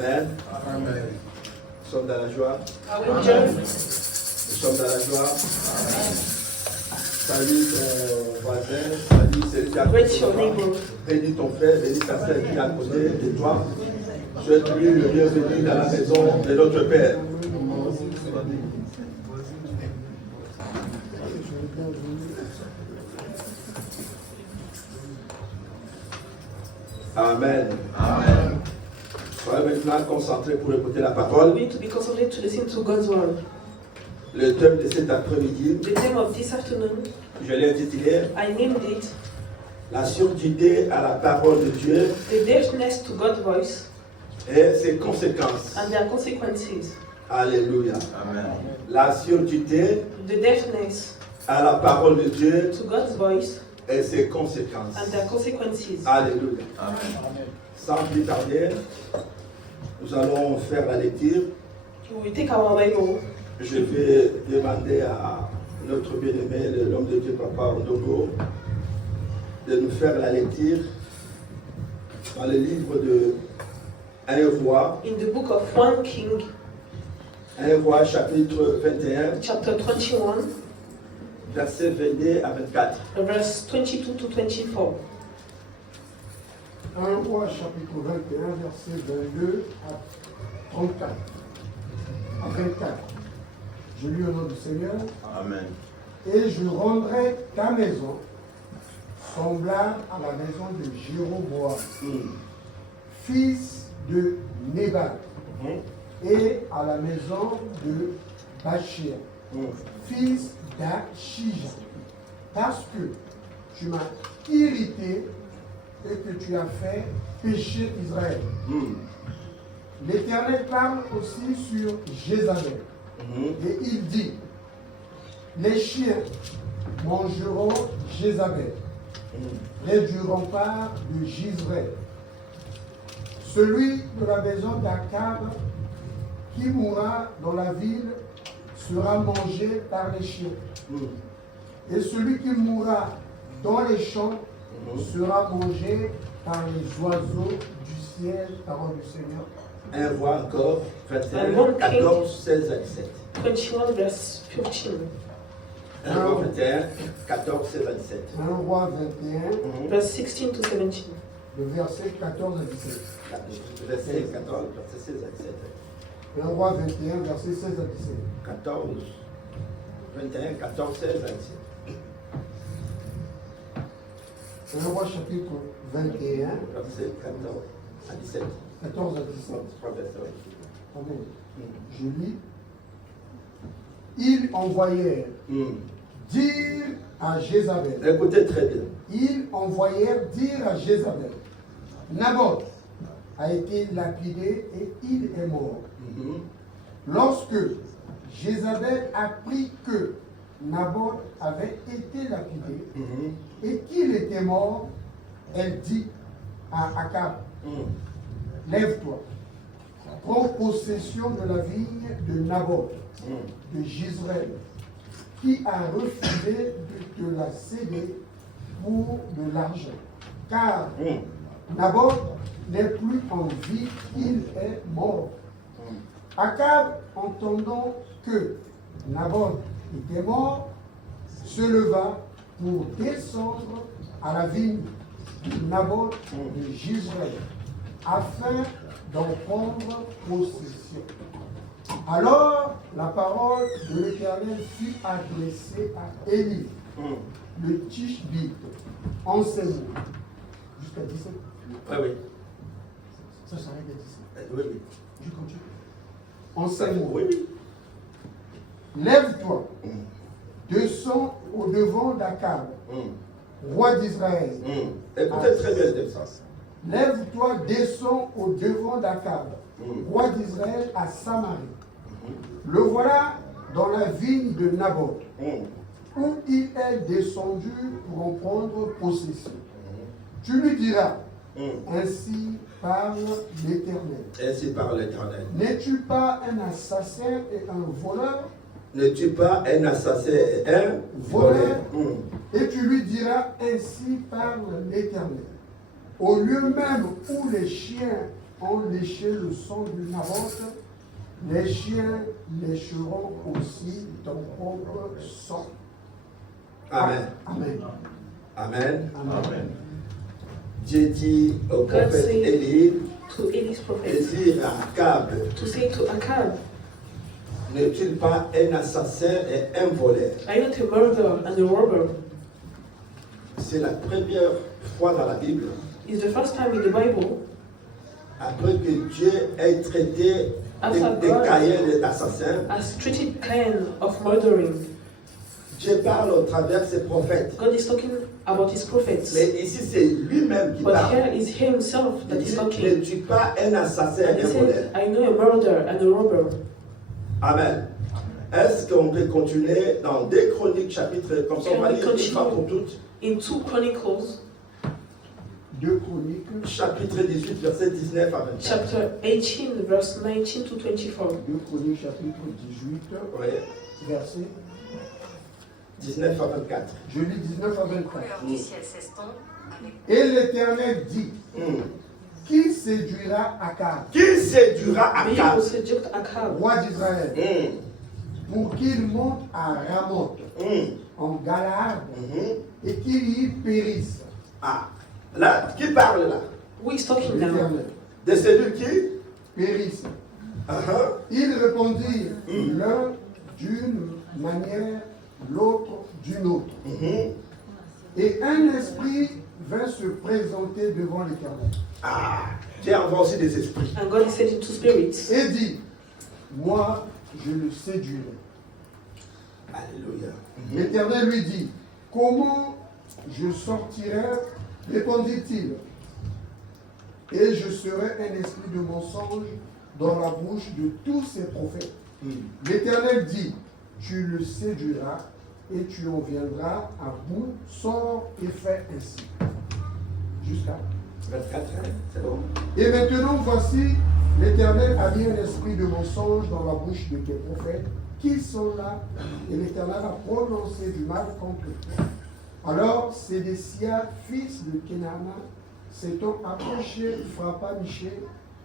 Amen. Amen. Nous sommes dans la joie. Amen. Nous sommes dans la joie. Amen. Salut ton voisin, salut celui qui est à côté de toi. Bénis ton frère, bénis ta soeur qui est à côté de toi. Souhaite-lui le bienvenu dans la maison de notre Père. Amen. Amen. Soyez maintenant concentrés pour écouter la parole. We need to be concentrated to listen to God's word. Le thème de cet après-midi, The theme of this afternoon, je l'ai intitulé I named it La surdité à la parole de Dieu The Deafness to God's Voice et ses conséquences. and Their Consequences. Alléluia. Amen. La surdité The deafness à la parole de Dieu to God's voice et ses conséquences. and their consequences. Alléluia. Amen. Sans plus tarder, nous allons faire la lecture. We take our Bible. Je vais demander à notre bien-aimé, l'homme de Dieu, Papa Ondongo, de nous faire la lecture dans le livre de 1 Roi, In the book of 1 King, 1 Roi chapitre 21, chapter 21, versets 22 à 24. verse 22 to 24. 1 Roi chapitre 21, verset 22 à 34. À 24. Je lis au nom du Seigneur. Amen. Et je rendrai ta maison semblable à la maison de Jéroboam, fils de Nébat, et à la maison de Bachir, fils d'Achija, parce que tu m'as irrité et que tu as fait pécher Israël. L'Éternel parle aussi sur Jézabel. Et il dit, les chiens mangeront Jézabel, près du rempart de Gisraël. Celui de la maison d'Akab qui mourra dans la ville sera mangé par les chiens. Et celui qui mourra dans les champs sera mangé par les oiseaux du ciel, parole du Seigneur. 1 Roi encore, 21, 14, 16 à 17. 21 verse 15. 1 Roi 21, 14, 16 à 17. 1 Roi 21, Verse 16 to 17. le verset 14 à 17. Verset 14, verset 16 à 17. 1 Roi 21, verset 16 à 17. 14, 21, 14, 16 à 17. 1 Roi chapitre 21, Verset 14 à 17. 14 à 17. Trois versets. Amen. Je lis. Ils envoyèrent dire à Jézabel. Écoutez très bien. Ils envoyèrent dire à Jézabel, Naboth a été lapidé et il est mort. Lorsque Jézabel apprit que Naboth avait été lapidé et qu'il était mort, elle dit à Akab, lève-toi, prends possession de la vigne de Naboth, de Gisraël, qui a refusé de te la céder pour de l'argent. Car Naboth n'est plus en vie, il est mort. Akab, entendant que Naboth était mort, se leva pour descendre à la vigne de Naboth de Gisraël, afin d'en prendre possession. Alors la parole de l'Éternel fut adressée à Élie, le Tishbite, en ces mots. Jusqu'à 17. Oui, oui. Ça s'arrête à 17. Oui, oui. Je continue. En ces mots. Oui, oui. Lève-toi, descends au devant d'Akab, roi d'Israël. Écoutez très bien le sens. Lève-toi, descends au devant d'Akab, roi d'Israël à Samarie. Le voilà dans la vigne de Naboth, où il est descendu pour en prendre possession. Tu lui diras, ainsi parle l'Éternel. Ainsi parle l'Éternel. N'es-tu pas un assassin et un voleur? N'es-tu pas un assassin et un voleur? Et tu lui diras, ainsi parle l'Éternel. Au lieu même où les chiens ont léché le sang de Naboth, les chiens lécheront aussi ton propre sang. Amen. Amen. Amen. Amen. Dieu dit au God prophète said Élie to Eli's de prophet dire à Akab, to say to Achab, n'est-il pas un assassin et un voleur? are you not a murderer and a robber? C'est la première fois dans la Bible, It's the first time in the Bible, après que Dieu ait traité After des God Caïns d'assassins, has treated Cain of murdering. Dieu parle au travers de ses prophètes. God is talking about his prophets. Mais ici, c'est lui-même qui But parle. here is himself that Il is dit, talking. ne tue pas un assassin And et he un voleur. said, I know a murderer and a robber. Amen. Est-ce qu'on peut continuer dans 2 Chroniques chapitre, comme ça on Can va we lire une fois continue? pour toutes, In 2 Chronicles, 2 Chroniques, chapitre 18, verset 19 à 24. chapter 18, verse 19 to 24. 2 Chroniques chapitre 18, Oui, verset, 19 à 24. je lis 19 à 24. couleur du ciel s'estompe avec Et l'Éternel dit, Hmm. qui séduira Akab, Qui séduira May Akab? you seduct Achab roi d'Israël, Hmm. pour qu'il monte à Ramoth, Hmm. en Galaad, Mhm. et qu'il y périsse. Ah, là, qui parle là? Who is talking now? L'Éternel De celui qui? périsse. Uh-huh. Ils répondirent l'un d'une manière, l'autre d'une autre. Mhm. Et un esprit vint se présenter devant l'Éternel Ah, Dieu envoie aussi des esprits. And God is sending 2 spirits. et dit, moi je le séduirai. Alléluia. L'Éternel lui dit, comment je sortirai, répondit-il, et je serai un esprit de mensonge dans la bouche de tous ces prophètes. L'Éternel dit, tu le séduiras et tu en viendras à bout, sors et fais ainsi. Jusqu'à. 24, hein? C'est bon. Et maintenant, voici, l'Éternel a mis un esprit de mensonge dans la bouche de tes prophètes, qui sont là, et l'Éternel a prononcé du mal contre toi. Alors, Sédécia, fils de Kenana, s'étant approché, frappa Michée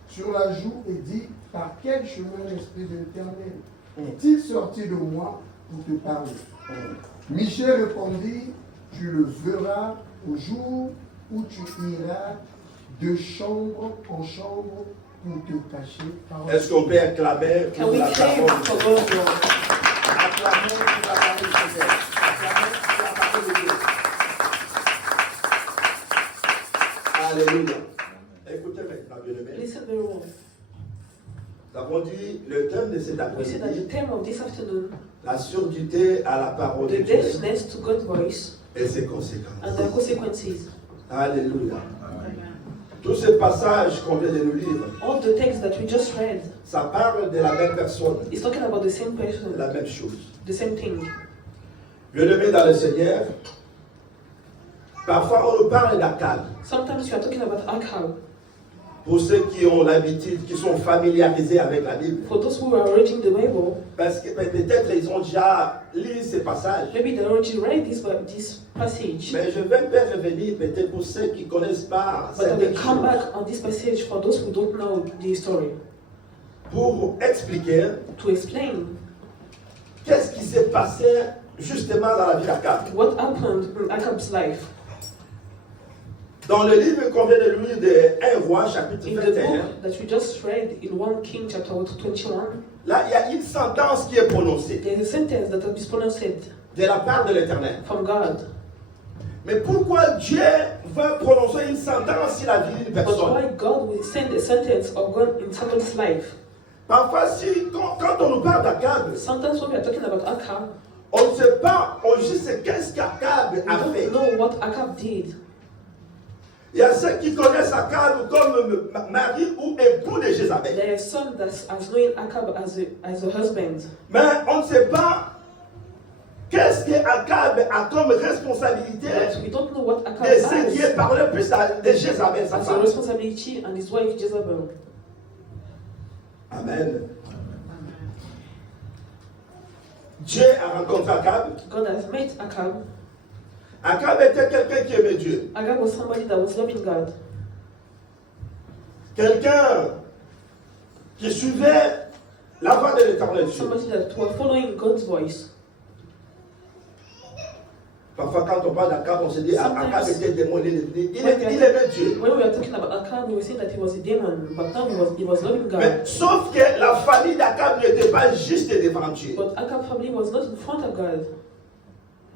sur la joue et dit, par quel chemin l'Esprit de l'Éternel est-il sorti de moi pour te parler? Michée répondit, tu le verras au jour où tu iras de chambre en chambre pour te cacher par Est-ce qu'on peut acclamer Can pour we la claim parole de for Dieu? God's word? Acclamons pour la parole de Dieu. Acclamons pour la parole de Dieu. Alléluia. Écoutez maintenant, bien-aimés. Listen very well. Nous avons dit le thème de cet We see that the après-midi, theme of this afternoon, la surdité à la parole de the Dieu deafness to God's voice et ses conséquences. and the consequences. Alléluia. Tous ces passages qu'on vient de nous lire, All the texts that we just read ça parle de la même personne, is talking about the same de person, la même chose. the same thing. Bien-aimés dans le Seigneur, parfois on nous parle d'Akab. Sometimes you are talking about Achab. Pour ceux qui ont l'habitude, qui sont familiarisés avec la Bible, For those who are reading the Bible, parce que peut-être ils ont déjà lu ces passages. maybe they already read this passage. Mais je vais pas revenir peut-être pour ceux qui ne connaissent pas But I will certaines come choses, back on this passage for those who don't know the story pour expliquer to explain qu'est-ce qui s'est passé justement dans la vie d'Akab. what happened in Achab's life. Dans le livre qu'on vient de lire de 1 Roi, chapitre In the 21, book that we just read in 1 King chapter 21, là il y a une sentence qui est prononcée there is a sentence that has been pronounced de la part de l'Éternel. from God. Mais pourquoi Dieu va prononcer une sentence sur la vie d'une But personne? why God will send a sentence of God in somebody's life? Parfois, quand on nous parle d'Akab, Sometimes when we are talking about Achab, on ne sait pas, on juste sait qu'est-ce qu'Akab we a fait. don't know what Achab did. Il y a ceux qui connaissent Akab comme mari ou époux de Jézabel. There are some that has known Achab as a husband. Mais on ne sait pas qu'est-ce qu'Akab a comme responsabilité But we don't know what Achab de ce qui est has parlé plus de Jézabel, sa as a femme. responsibility and his wife Jezebel. Amen. Dieu a rencontré Akab. God has met Achab. Akab était quelqu'un qui aimait Dieu. Achab was somebody that was loving God. Quelqu'un qui suivait la voix de l'Éternel Dieu. Somebody that were following God's voice. Parfois, quand on parle d'Akab, on se dit Akab était démon, il aimait Dieu. When we were talking about Akab, we were saying that he was a demon, but now he was loving God. Mais, sauf que la famille d'Akab n'était pas juste devant Dieu. But Akab family was not in front of God.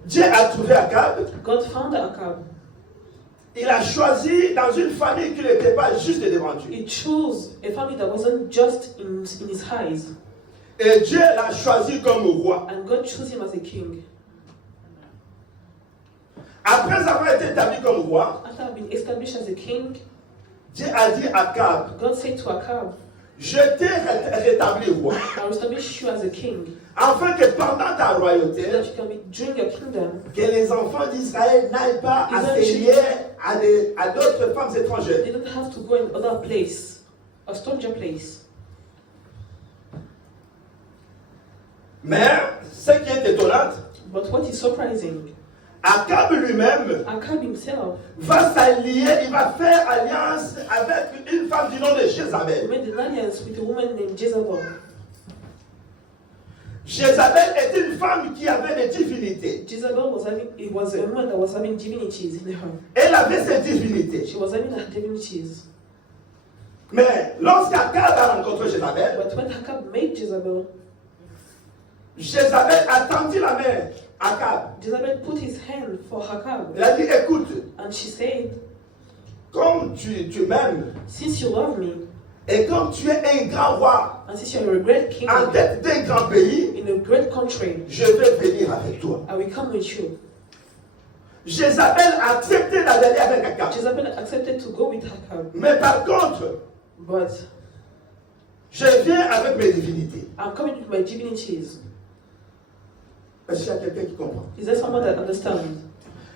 Dieu a trouvé Akab. God found Akab. Il a choisi dans une famille qui n'était pas juste devant Dieu. He chose a family that wasn't just in his eyes. Et Dieu l'a choisi comme roi. And God chose him as a king. Après avoir été établi comme roi, After having been established as a king, Dieu a dit à Akab, God said to Akab, je t'ai rétabli roi, I will establish you as a king, afin que pendant ta so royauté, that you can be during your kingdom, que les enfants d'Israël n'aillent pas à se lier à d'autres femmes étrangères. they don't have to go in other place, a stranger place. Mais ce qui est étonnant, But what is surprising, Akab lui-même Akab himself va s'allier, il va faire alliance avec une femme du nom de Jézabel. made an alliance with a woman named Jezebel. Jézabel est une femme qui avait des divinités. Jezebel was a woman that was having divinities in her. Elle avait ses divinités. She was having her divinities. Mais lorsqu'Akab a rencontré Jézabel, But when Akab met Jezebel, Jézabel a tendu la main à Akab. Jezebel put his hand for Akab, Elle a dit, écoute, and she said, comme tu m'aimes, since you love me, et comme tu es un grand roi and since you're a great king en tête d'un grand pays, in a great country, je vais venir avec toi. I will come with you. Jézabel a accepté d'aller avec Akab. Jezebel accepted to go with Akab, Mais par contre, but je viens avec mes divinités. I'm coming with my divinities. Est-ce qu'il y a quelqu'un qui comprend? Is there someone that understands?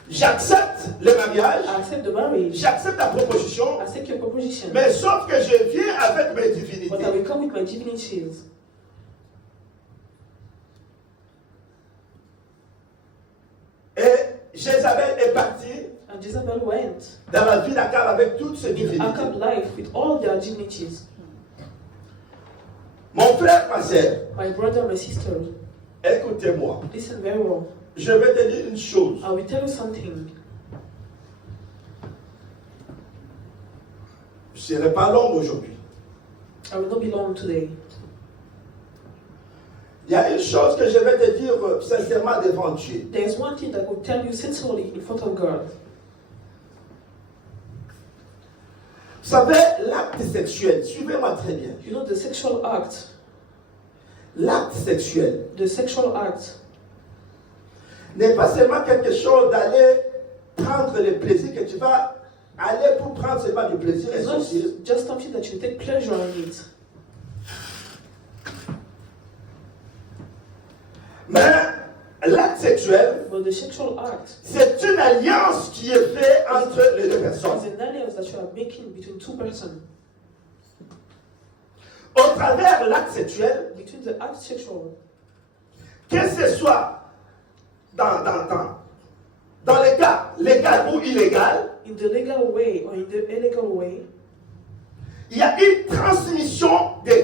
J'accepte le mariage, I accept the marriage, j'accepte la proposition, I accept your proposition, mais sauf que je viens avec mes but I divinités. will come with my divinities. Et Jézabel est partie And Jezebel went dans la vie d'Akab avec toutes ses in divinités. Akab's life with all their divinities. Mon frère, ma sœur, My brother, my sister, écoutez-moi. listen very well. Je vais te dire une chose. I will tell you something. Je ne serai pas long aujourd'hui. I will not be long today. Il y a une chose que je vais te dire sincèrement devant Dieu. There is one thing that I will tell you sincerely in front of God. Vous savez, l'acte sexuel, suivez-moi très bien. You know, the sexual act, L'acte sexuel n'est pas seulement quelque chose d'aller prendre le plaisir que tu vas aller pour prendre seulement du plaisir et it's not sortir. just something that you take pleasure in it. Mais l'acte sexuel, But the sexual act c'est une alliance qui est faite entre les deux personnes. is an alliance that you are making between two persons. Au travers de l'acte sexuel, Between the act sexual, que ce soit dans le cas légal ou illégal, in the legal way or in the illegal way, il y a une transmission des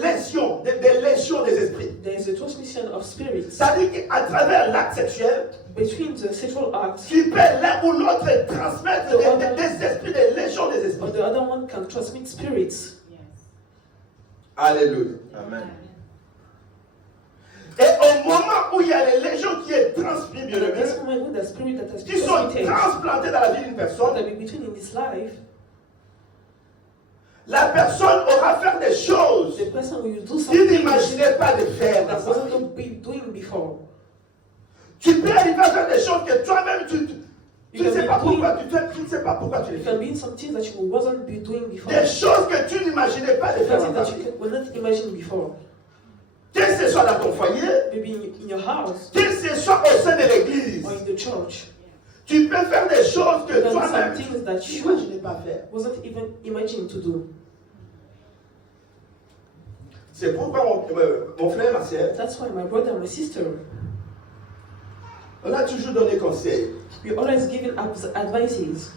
lésions, des lésions des esprits. there is a transmission of spirits C'est-à-dire qu'à travers l'acte sexuel, between the sexual act, qui peut l'un ou l'autre transmettre des esprits, des légions des or esprits. the other one can transmit spirits. Alléluia. Amen. Et au moment où il y a les légions qui est transmis, bien And at this aimé, moment, when the spirit that has qui been sont transmitted, transplantées dans la vie d'une personne, that be between in this life, la personne aura fait des choses the person will do qu'il something n'imaginait pas de faire dans that sa vie. wasn't be doing before. Tu peux arriver à faire des choses que toi-même tu You ne can sais be pas doing- pourquoi tu ne sais pas pourquoi tu les You fais. can be in some things that you wasn't be doing before. Des choses que tu n'imaginais pas de faire Something dans ta that vie. you were not imagine before. Que ce soit dans ton foyer, Maybe in your house que ce soit au sein de l'église, or in the church. tu peux faire des choses que You can do toi-même some tu things that you n'imaginais pas faire. wasn't even imagining to do. C'est pourquoi mon frère, ma soeur, That's why my brother and my sister, on a toujours donné conseil. we always giving advices.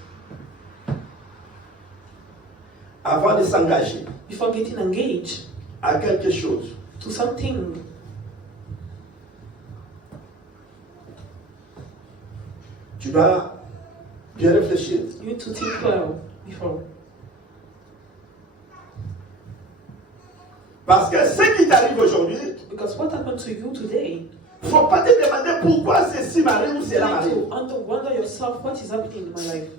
avant de s'engager before getting engaged à quelque chose, to something, tu dois bien réfléchir. you need to think well before. Parce que ce qui t'arrive aujourd'hui, Because what happened to you today, il ne faut pas te demander pourquoi ceci m'arrive ou you cela need m'arrive. to wonder yourself what is happening in my life.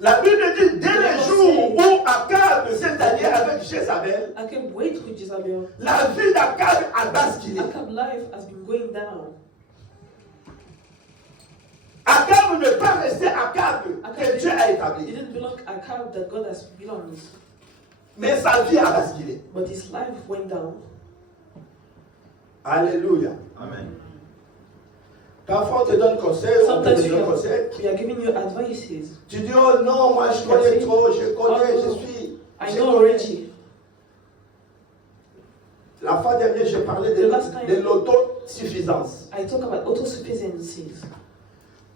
La Bible dit, dès le jour où Akab s'est allié avec Jézabel, Acab wait with Jezebel. la vie d'Akab a basculé. Acab's life has been going down. Akab ne pas rester Akab que Dieu a It établi. didn't belong to Acab that God has belonged, Mais sa vie a basculé. but his life went down. Alléluia. Amen. Parfois on te donne conseil, on te Sometimes donne conseil. we are giving you advices. Tu dis, oh non, moi je connais trop, je connais, je suis. I je know connais. already. La fois dernière, j'ai parlé The last time. de l'autosuffisance. I talk about autosufficiency.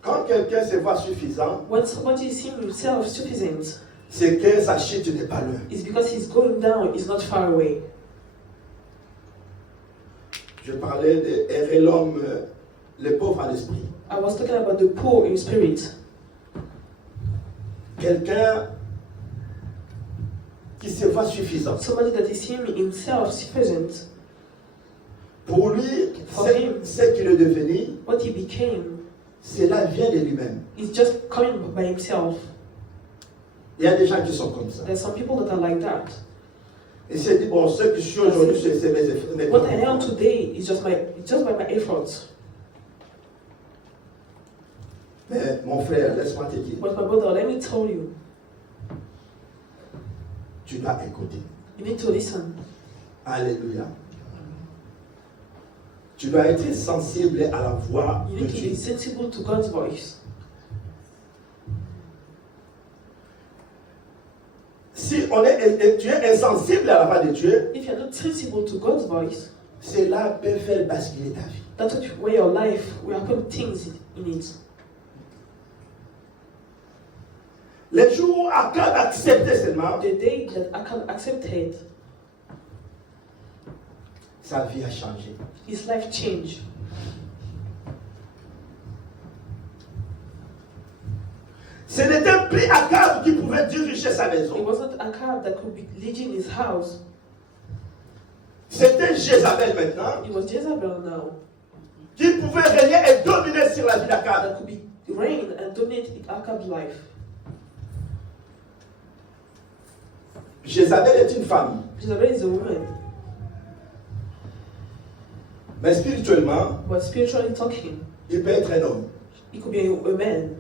Quand quelqu'un se voit suffisant, When somebody is seeing himself sufficient, c'est que sa chute n'est pas loin. it's because he's going down, he's not far away. Je parlais de errer l'homme, le pauvre en esprit. I was talking about the poor in spirit. Quelqu'un qui se voit suffisant. Somebody that is seeing himself sufficient. Pour lui, For him. ce qu'il est devenu, What he became cela vient de lui-même. is just coming by himself. Il y a des gens qui sont comme ça. There's some people that are like that. Et c'est dit, bon, ce que je suis aujourd'hui, c'est mes What I am efforts. today is just by my efforts. Mais mon frère, laisse-moi te dire, But my brother, let me tell you, tu dois écouter. you need to listen. Alléluia. Tu dois être sensible à la voix You de need to be Dieu. sensible to God's voice. Si tu es insensible à la voix de Dieu, If you're not sensible to God's voice, cela peut faire basculer ta vie. that's where your life will happen things in it. Le jour où Akab acceptait seulement, The day that Acab accepted, sa vie a changé. his life changed. Ce n'était plus Akab qui pouvait diriger sa It maison. wasn't Acab that could be leading his house. C'était Jézabel maintenant It was Jezebel now qui pouvait régner et dominer sur la vie d'Akab. that could be reign and dominate in Acab's life. Jézabel est une femme, Jezebel is a woman, mais spirituellement, but spiritually talking, il peut être un homme. it could be a man.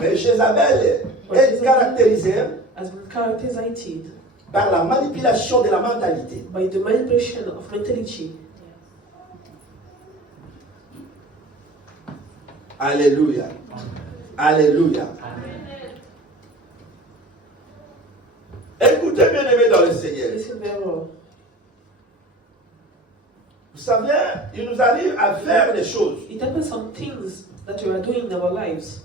Mais Jézabel est caractérisée Has been characterized par la manipulation de la mentalité. by the manipulation of mentality. Alléluia. Alléluia. Écoutez, bien-aimés dans le Seigneur. Listen very well. Vous savez, il nous arrive à faire des choses. It happens some things that we are doing in our lives,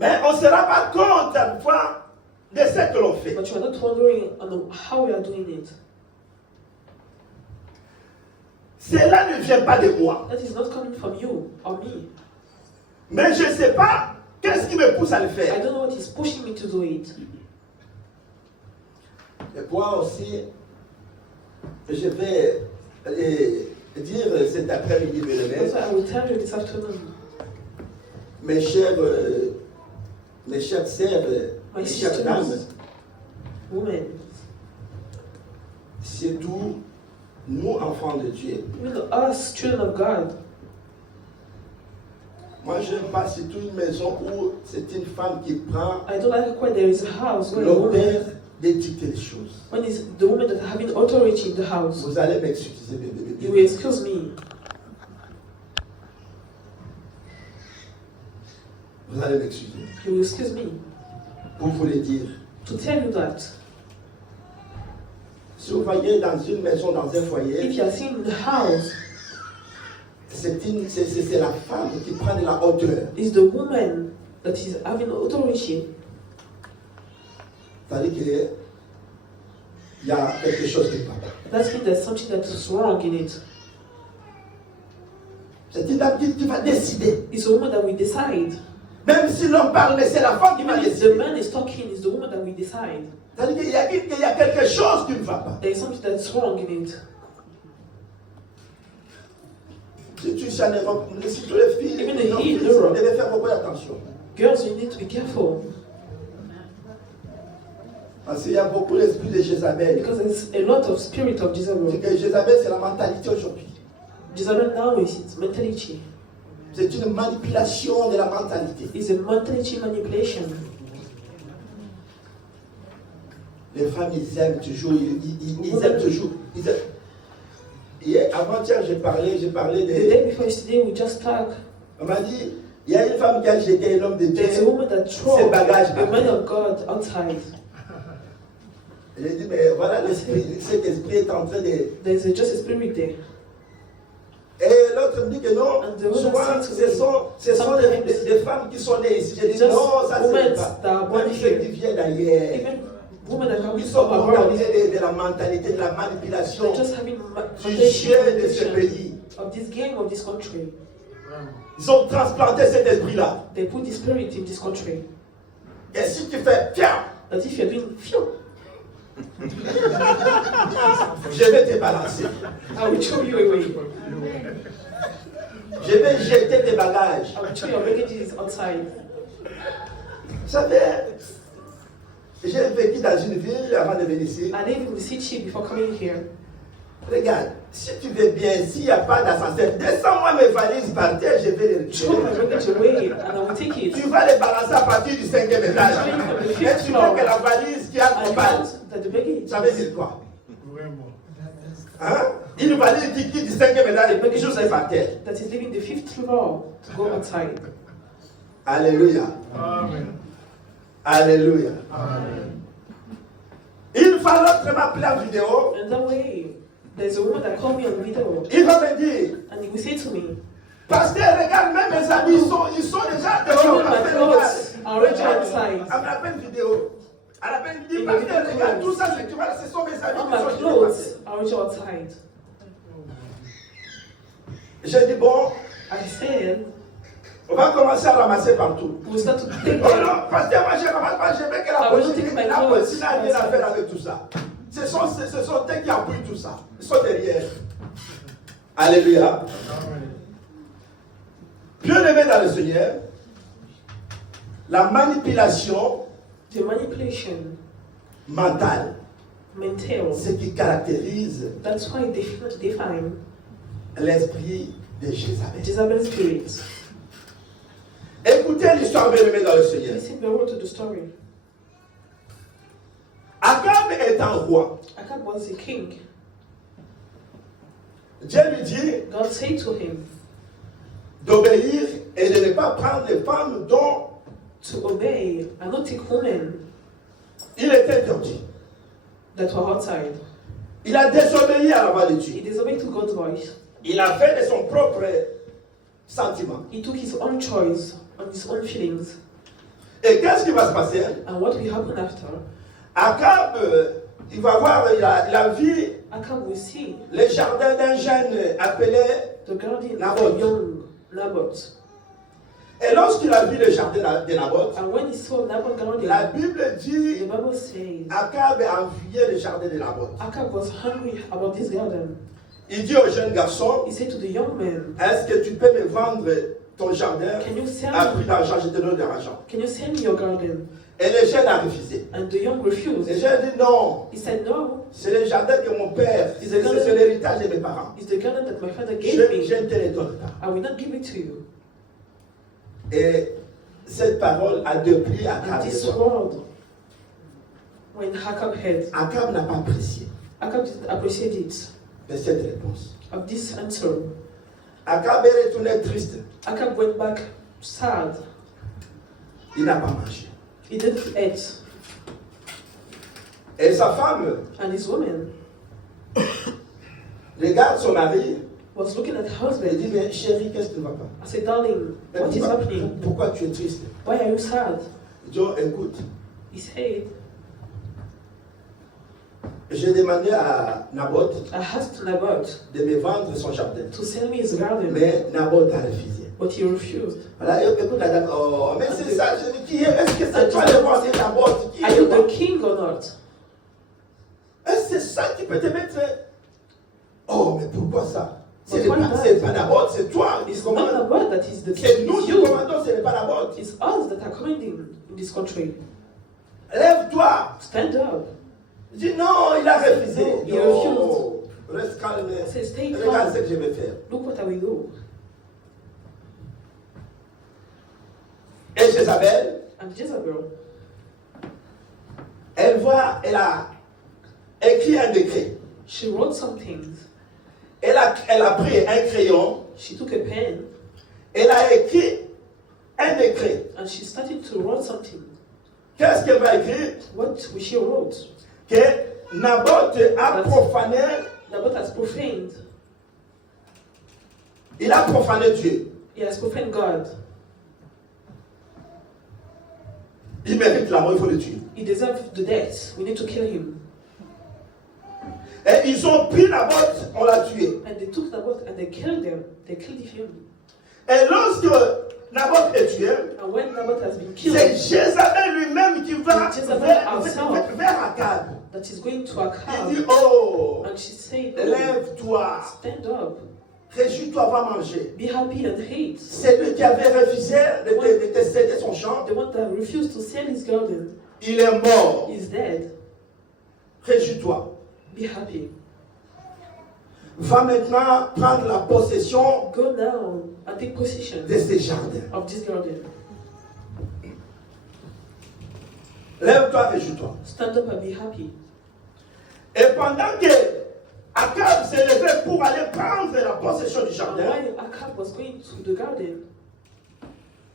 Mais on ne se rend pas compte parfois de ce que l'on fait. but you are not wondering on how we are doing it. Cela ne vient pas de moi. That is not coming from you or me. Mais je ne sais pas qu'est-ce qui me pousse à le I faire. don't know what is pushing me to do it. Et moi aussi, je vais dire cet après-midi, That's bien-aimés, why I will tell you this afternoon, mes chères sœurs, my mes chères dames, sisters, women, surtout nous, enfants de Dieu. even us, children of God. Moi, je n'aime pas surtout une maison où c'est une femme qui prend I don't like when there is a house where a woman, l'auteur de dicter les choses. when it's the woman that having authority in the house. Vous allez m'excuser, bébé. You will excuse me. Vous allez m'excuser. You will excuse me Pour vous le dire. to tell you that Si vous voyez dans une maison, dans un if foyer, you are seeing in the house, c'est la femme qui prend de la hauteur. It's the woman that is having authority. C'est-à-dire qu'il y a quelque chose qui ne va pas. That means there's something that's wrong in it. C'est une dame qui va décider. It's a woman that we decide. Même si l'homme parle, mais c'est la femme qui va Even if décider. the man is talking, it's the woman that we decide. C'est-à-dire qu'il y a quelque chose qui ne va pas. There is something that's wrong in it. Si tu sais, si tu les filles, Even les the filles, heel, vous devez faire beaucoup d'attention. Girls, you need to be careful Parce qu'il y a beaucoup l'esprit de Jézabel. because there's a lot of spirit of C'est Jezebel. que Jézabel, c'est la mentalité aujourd'hui. Jezebel now is its mentality. C'est une manipulation de la mentalité. It's a mentality manipulation. Les femmes, ils aiment toujours, ils aiment toujours. Hier, avant-hier, j'ai parlé The de... day before yesterday, we just talked. On m'a dit, il y a une femme qui a jeté un homme de There's a Dieu. woman that Ses threw bagages a par man terre. of God outside. J'ai dit, mais voilà, cet esprit est en train de... There's just a spirit there. Et l'autre me dit que non, And the other souvent, said to ce sont des femmes qui sont nées ici. J'ai dit, Just non, ça c'est women pas. that are Même born ceux here. qui viennent d'ailleurs. Even women that come Ils sont from abroad, contaminés de la mentalité, de la manipulation they're just having du jeu de ce manipulation pays. of this game of this country. Ils ont transplanté cet esprit-là. They put this spirit in this country. Et si tu fais, tiens, That if you're doing phew, je vais te balancer. I will throw you away. Je vais jeter tes bagages. I will throw your baggages outside. Vous savez, j'ai vécu dans une ville avant de venir ici. I lived in the city before coming here. Regarde, si tu veux bien, s'il n'y a pas d'ascenseur, descends-moi mes valises par terre, je vais les Throw my récupérer. baggage away and I will take it. Tu vas les balancer à partir du 5e étage. Et tu vois que la valise qui I accompagne, found that the baggage ça veut dire quoi? Vraiment. Hein? Une valise qui quitte du 5e étage et juste par terre. that is leaving the 5th floor to go outside. Alléluia. Amen. Alléluia. Amen. Une fois l'autre m'a appelé en vidéo, And that way, there's a woman that called me on video il va me dire, and he will say to me, pasteur, regarde, même mes amis, ils sont déjà dehors. Even my Pasteur, clothes are already regarde. outside. Elle m'appelle vidéo. Elle appelle, dit, In the pasteur, video regarde, clothes. tout ça, c'est tu vois, ce sont mes amis all qui my sont chez clothes pasteur. are already outside. J'ai dit, bon, I said, on va commencer à ramasser partout. we'll start to take Oh them. non, pasteur, moi je ramasse pas, je veux que la I will police, take my la clothes. police n'a rien à faire avec tout ça. Ce sont eux qui appuient tout ça. Ils sont derrière. Alléluia. Amen. Bien aimé dans le Seigneur, la manipulation The manipulation, mentale, mental, ce qui caractérise that's why they define l'esprit de Jézabel. Jezebel's spirit. Écoutez l'histoire bien aimée dans le Seigneur. Listen very well to the story. Akab étant roi, Akab was a king. Dieu lui dit God said to him d'obéir et de ne pas prendre les femmes dont to obey and not take women il était interdit. that were outside. Il a désobéi à la voix de He Dieu. disobeyed to God's voice. Il a fait de son propre sentiment. He took his own choice on his own feelings. Et qu'est-ce qui va se passer? And what will happen after? Akab, il va voir la vie, Akab will see les jardins d'un jeune appelé. the garden Naboth. of a young Naboth. Et lorsqu'il a vu le jardin de Naboth, And when he saw Naboth's garden, la Bible the dit Bible says Akab a envié le jardin de Naboth. Akab was hungry about this garden. Il dit au jeune garçon, He said to the young man, est-ce que tu peux me vendre ton jardin Can you sell à prix me? d'argent? Je te donne de l'argent. Can you sell me your garden? Et le jeune a refusé. And the young Le refused. jeune dit non, He said, No, c'est le jardin que mon père, c'est l'héritage de mes parents. it's the garden that my father gave me. Je ne te le donne pas. I will not give it to you. Et cette parole a déplu And Akab. this word, when Akab heard, Akab n'a pas apprécié Akab didn't appreciate it, de cette réponse. of this answer. Akab est retourné triste. Akab went back sad. Il n'a pas mangé. He didn't eat. Et sa femme And his woman regarde son mari was looking at her Elle dit, husband. mais chérie, qu'est-ce qui ne va pas? I said, darling, Mais what is happening? pourquoi tu es triste? Why are you sad? Joe, écoute, He said, j'ai demandé à Naboth I asked Naboth de me vendre son jardin. to sell me his garden, Mais Naboth a refusé. but he refused. Voilà, écoute la dame, oh, mais c'est ça, je dis, qui est, est-ce que c'est toi le roi, c'est Naboth? Qui Are est you le roi? the king or not? Est-ce que c'est ça qui peut te mettre? Oh, mais pourquoi ça? But C'est why pas, not? c'est pas Naboth, c'est toi qui It's not commande. Naboth that is the C'est king, nous it's qui you. commandons, ce n'est pas Naboth. It's us that are commanding in this country. Lève-toi. Stand up. Dis non, il a refusé. No, he Non. Reste calme. Say, stay Regarde calm. ce que je vais faire. Look what I will do. Et Jézabel, And Jezebel, elle a écrit un décret. she wrote some things. Elle a pris un crayon. She took a pen Elle a écrit un décret. and she started to write something. Qu'est-ce qu'elle va écrire? What she wrote? Que Naboth a profané, Naboth has profaned. il a profané Dieu. He has profaned God. Il mérite la mort, il faut le tuer. He deserves the death. We need to kill him. Et ils ont pris Naboth, on l'a tué. And they took Naboth and they killed them. They killed him. Et lorsque Naboth est tué, And when Naboth has been killed, c'est Jézabel lui-même qui va It's Jezebel vers Akab. that is going to Il Akab, dit, oh, and she said, "Oh, lève-toi, stand up, réjouis-toi, va manger. be happy and hate." C'est lui qui avait refusé de te céder son champ. The one that refused to sell his garden Il est mort. is dead. Réjouis-toi. Be happy. Va maintenant prendre la possession Go now and take possession de ces jardins. of this garden. Lève-toi, réjouis-toi. Stand up and be happy. Et pendant que Akab s'est levé pour aller prendre la possession du And jardin, while Akab was going to the garden,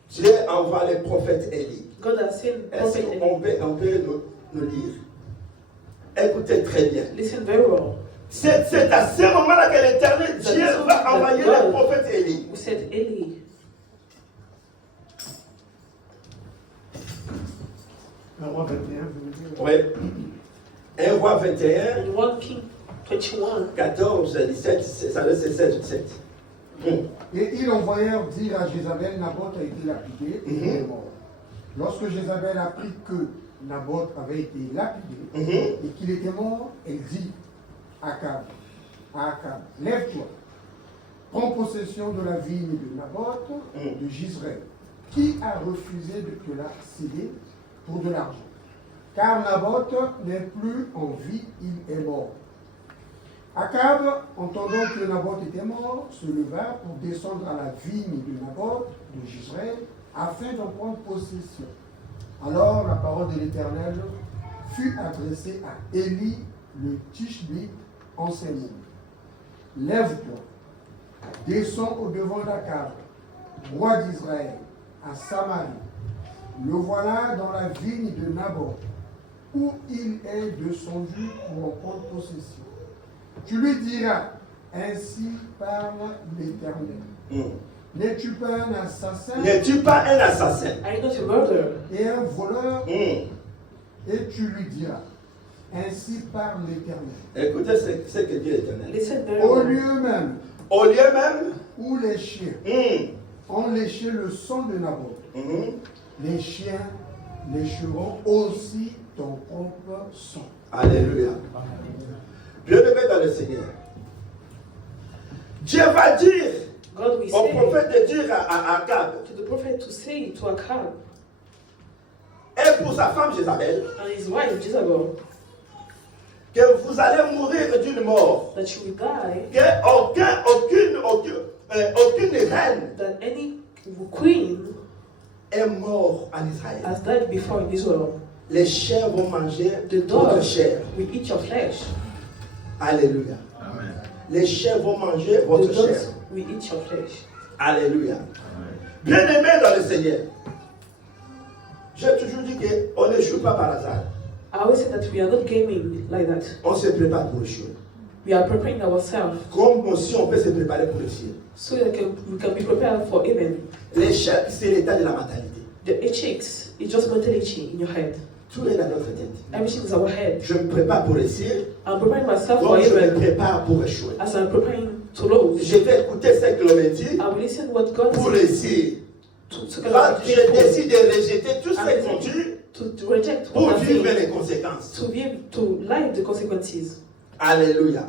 Dieu envoie le prophète Élie. God has sent Est-ce Prophet qu'on Eli. peut nous lire? Écoutez très bien. Listen very well. C'est à ce moment-là que l'Éternel Dieu va envoyer le prophète Élie. We said Eli. Un roi 21, vous me dites. Oui. 1 roi 21, In 1 King 21, 14, 17, ça veut dire 16, 17. Et ils envoyèrent dire à Jézabel, Naboth a été lapidé et il est mort. Lorsque Jézabel apprit que Naboth avait été lapidé et qu'il était mort, elle dit à Akab, lève-toi, prends possession de la vigne de Naboth de Jezreel, qui a refusé de te la céder pour de l'argent. Car Naboth n'est plus en vie, il est mort. Akab, entendant que Naboth était mort, se leva pour descendre à la vigne de Naboth de Jezreel, afin d'en prendre possession. Alors la parole de l'Éternel fut adressée à Élie le Tishbite en ces mots. Lève-toi, descends au-devant d'Akab, roi d'Israël, à Samarie. Le voilà dans la vigne de Naboth, où il est descendu pour en prendre possession. Tu lui diras, ainsi parle l'Éternel. N'es-tu pas un assassin N'es-tu pas un assassin? Are you not a murderer? et un voleur? Et tu lui diras, ainsi parle l'Éternel. Écoutez ce que dit l'Éternel. Listen very Au well. lieu même Au lieu même, où les chiens ont léché le sang de Naboth, les chiens lécheront aussi ton propre sang. Alléluia. Bien-aimé dans le Seigneur. Dieu va dire God will au say prophète de dire à Akab to the prophet to say to Akab et pour sa femme Jézabel and his wife Jezebel que vous allez mourir d'une mort. that you will die, Que aucune reine that any queen est morte en Israël. has died before in Israel. Les chiens vont manger The votre dog chair. will eat your flesh. Alléluia. Les chiens vont manger The votre chair. dogs will eat your flesh. Alléluia. Bien-aimé dans le Seigneur. J'ai toujours dit qu'on n'échoue pas par hasard. I always say that we are not gaming like that. On se prépare pour échouer. We are preparing ourselves Comme si on peut se préparer pour le ciel. so that we can be prepared for heaven. Les chefs, c'est l'état de la mentalité. The ethics is just mentality in your head. Tout est dans notre tête. Everything is our head. Je me prépare pour le ciel, I'm preparing myself for donc je me heaven prépare pour échouer. as I'm preparing to lose. Je vais écouter ce que l'on me dit I will listen what God pour says le ciel. to Quand je décide de rejeter tout ce I'm qu'on dit to reject pour what I vivre think, les conséquences. to live the consequences. Alléluia.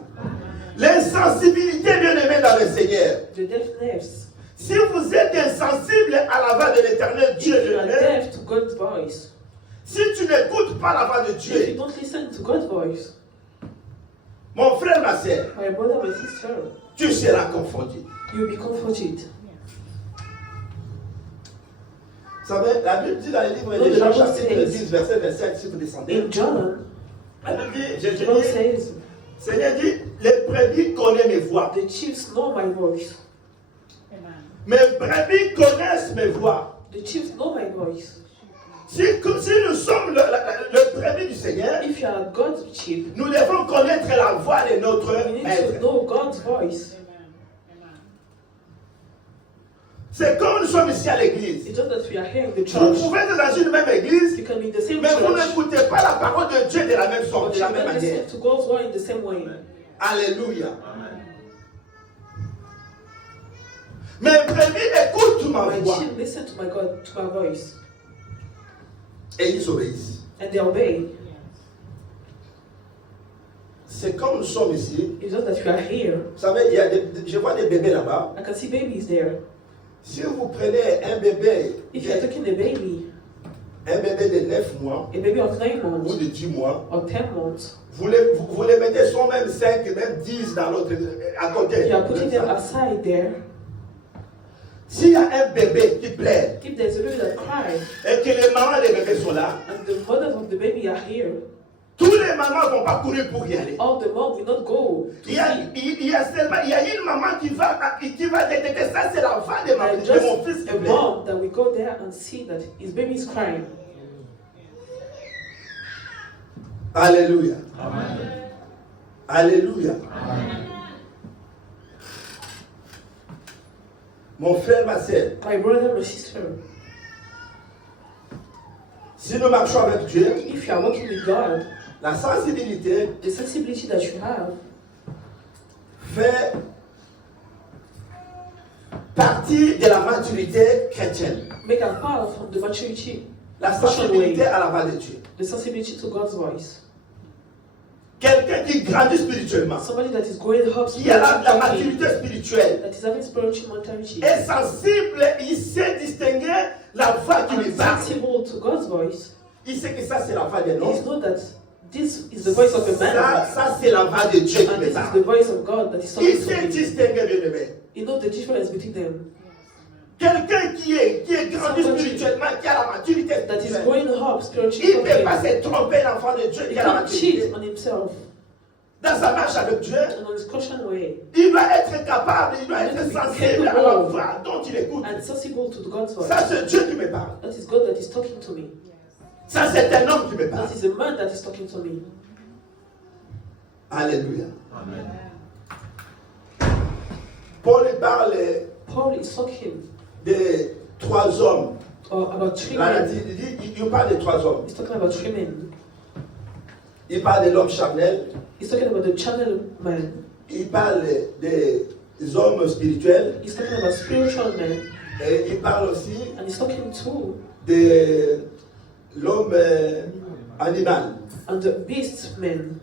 L'insensibilité, bien-aimé dans le Seigneur. The deafness. Si vous êtes insensible à la voix de l'éternel Dieu If de you are l'univers, deaf to God's voice, si tu n'écoutes pas la voix de if you Dieu, don't listen to God's voice, mon frère, ma soeur, my brother, my sister, tu seras confondu. you'll be comforted. Vous savez, la Bible dit dans le livre No, de the Jean, Bible chapitre says- 10, verset 27, si vous descendez. In John, La Bible dit, the Bible says, Seigneur dit, les brebis connaissent mes voix. the chiefs know my voice. Mes brebis connaissent mes voix. The chiefs know my voice. Si nous sommes le brebis du Seigneur, If you are God's sheep, nous devons connaître la voix de notre you need to maître. know God's voice. C'est comme nous sommes ici à l'église. It's just that we are here in the Vous church. pouvez être dans une même église, You can be in the same mais vous church, n'écoutez pas la parole de Dieu de la même sorte, but de you la même can manière. listen to God's word in the same way. Alléluia. Mes brebis écoutent ma My voix sheep listen to my God, to my voice, et ils obéissent. and they obey. C'est comme nous sommes ici. It's just that you are here. Vous savez, je vois des bébés là-bas. I can see babies there. Si vous prenez un bébé, If you're taking a baby de 9 mois of 9 ou months de 10 mois, or 10 months, vous les mettez soit même 5, même 10 dans l'autre, à côté. you are putting them aside there. S'il y a un bébé qui pleure If there's a baby that cries et que les mamans des bébés sont là, and the mothers of the baby are here, tous les mamans vont pas courir pour y aller. all the mom will not go to Il y a une maman qui va détecter ça, c'est la voix de And mon fils just qui a pleure. mom that will go there and see that his baby is crying. Alléluia. Alléluia. Mon frère, ma soeur, My brother, my sister, si nous marchons avec Dieu, if you are working with God, la sensibilité the sensibility that you have fait partie de la maturité chrétienne. make a part from the maturity, La sensibilité à la voix de Dieu. the sensibility to God's voice. Quelqu'un qui grandit spirituellement, Somebody that is growing up qui a la spiritually, maturité spirituelle, that is having spiritual maturity, est sensible, il sait distinguer la voix qui lui and parle. sensible to God's voice. Il sait que ça c'est la voix de He l'homme. knows that this is the voice of a man, Ça c'est la voix de Dieu qui and me this is parle. the voice of God that is Il talking to sait him. distinguer, bien aimé. He knows the difference between them. Quelqu'un qui est grandi spirituellement, qui a la maturité That is spirituelle, growing up il spiritually. ne peut pas se tromper l'enfant de Dieu He qui a la can't maturité. cheat on himself Dans sa marche avec Dieu, and on his Christian way, il doit être capable, il doit être sensible à la voix dont il écoute. and sensible to God's voice. Ça c'est Dieu qui me parle. That is God that is talking to me. Ça c'est un homme qui me parle. That is a man that is talking to me. Alléluia. Paul parle Paul is talking de 3 hommes. about 3 Là, men. il parle de 3 hommes. He's talking about 3 men. Il parle de l'homme charnel. He's talking about the channel man. Il parle des hommes spirituels. He's talking about spiritual men. Et il parle aussi And he's talking too de l'homme animal. and the beast man.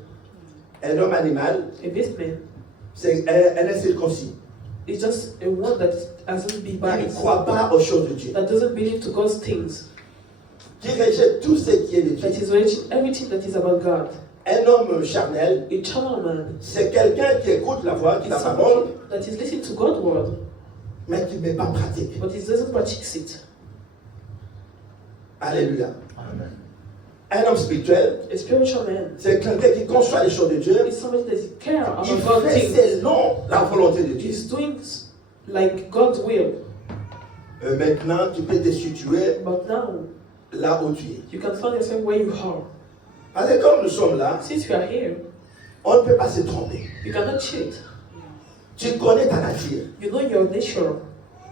Un homme animal, A beast man c'est un incirconcis. is just a one that hasn't been Qui ne biased, croit pas aux choses de Dieu. that doesn't believe to God's things, Qui rejette tout ce qui est de that Dieu. is rejecting everything that is about God. Un homme charnel, A channel man c'est quelqu'un qui écoute la voix, qui is la parole, somebody that is listening to God's word, mais qui ne met pas en pratique. but he doesn't practice it. Alléluia. Un homme spirituel, A spiritual man c'est quelqu'un qui conçoit les choses de Dieu. is somebody that cares Il about God's fait things. selon la volonté de Dieu. He's doing like God's will. Maintenant, tu peux te situer But now là où tu es. you can find yourself where you are. Parce que comme nous sommes là, Since you are here, On ne peut pas se tromper. You cannot cheat. Tu connais ta nature. You know your nature.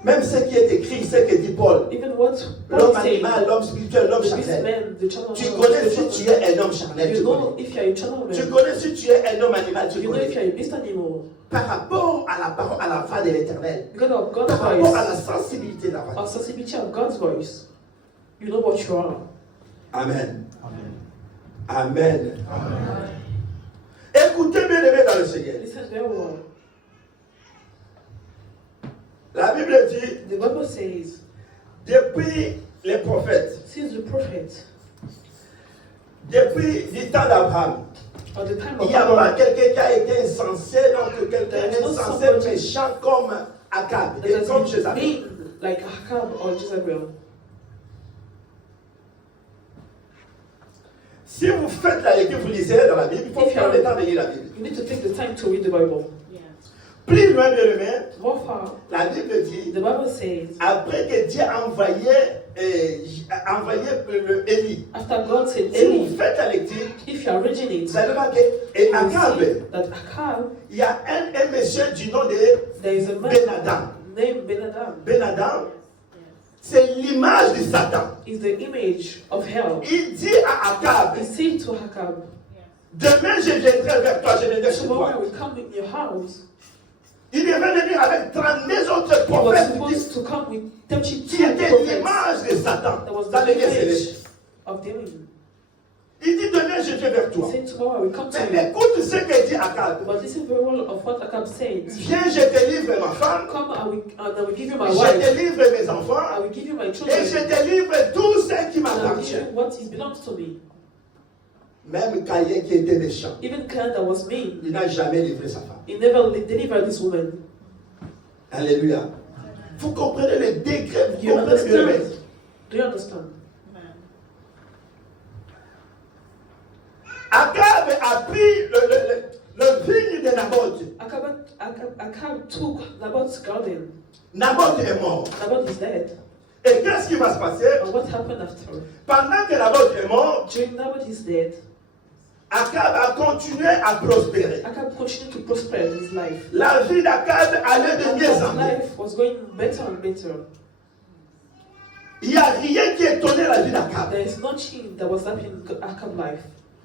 Même ce qui est écrit, ce que dit Paul. Even what L'homme Paul says, animal, l'homme spirituel, l'homme the charnel. man, the child of Tu God, connais the si child tu of es God. un homme charnel, You tu know connais. if you are a child of Tu man. connais si tu es un homme animal, tu You know if connais. you are a beast animal. Par rapport à la parole, à la voix de l'éternel. Because of God's Par rapport à la voice, sensibilité de la voix. or sensibility of God's voice, you know what you are. Amen. Amen. Écoutez bien aimés dans le Seigneur. Listen very well. La Bible dit, The Bible says, depuis les prophètes, since the prophet, depuis le temps d'Abraham, or the time il of n'y a pas Abraham, quelqu'un qui a été insensé, donc quelqu'un insensé, méchant comme Akab that et has comme been Jézabel. mean like Ahab or Jezebel. Si vous faites la lecture, vous lisez dans la Bible, il faut prendre le temps de lire la Bible. You need to take the time to read the Bible. Plus loin de le More far, la Bible dit, the Bible says, après que Dieu a envoyé le Élie, after God said, si vous Eli, faites la lecture, if you are reading it, vous allez voir et you will Akab, see that Ahab, il y a un monsieur du nom de there is a man Ben-Adam. named Ben-Adam. Ben-Adam, c'est l'image de Satan. Is the image of hell. Il dit à Akab, He said to Ahab, demain je viendrai vers toi, je viendrai chez tomorrow I toi. will come in your house. Il devait venir avec 32 autres He was prophètes supposed to come with 32 qui étaient prophets. l'image de Satan That was dans the les lieux image célestes. of the enemy. Il dit demain je viens vers He toi. said, tomorrow I will come to Mais you. écoute ce que dit Akab. But listen very well of what Ahab said. Viens, je te livre ma femme, Come, and I will give you my je wife. te livre mes I enfants, will give you my et children. je te livre tout ce qui And I will give m'appartient. you what is belongs to me. Même Caïn qui était méchant, Even Cain that was mean, il n'a jamais livré sa femme. he never delivered this woman. Alléluia. Vous comprenez le degré, vous You comprenez le understand? reste. Do you understand? Akab a pris le vigne de Naboth. Ahab took Naboth's garden. Naboth est mort. Naboth is dead. Et qu'est-ce qui va se passer? And what happened after? Pendant que Naboth est mort, During Naboth is dead, Akab a continué à prospérer. Ahab continued to prosper in his life. La vie d'Akab allait de And mieux his en mieux. life was going better and better. Il n'y a rien qui étonnait la vie d'Akab. There is nothing that was happening in Ahab's life.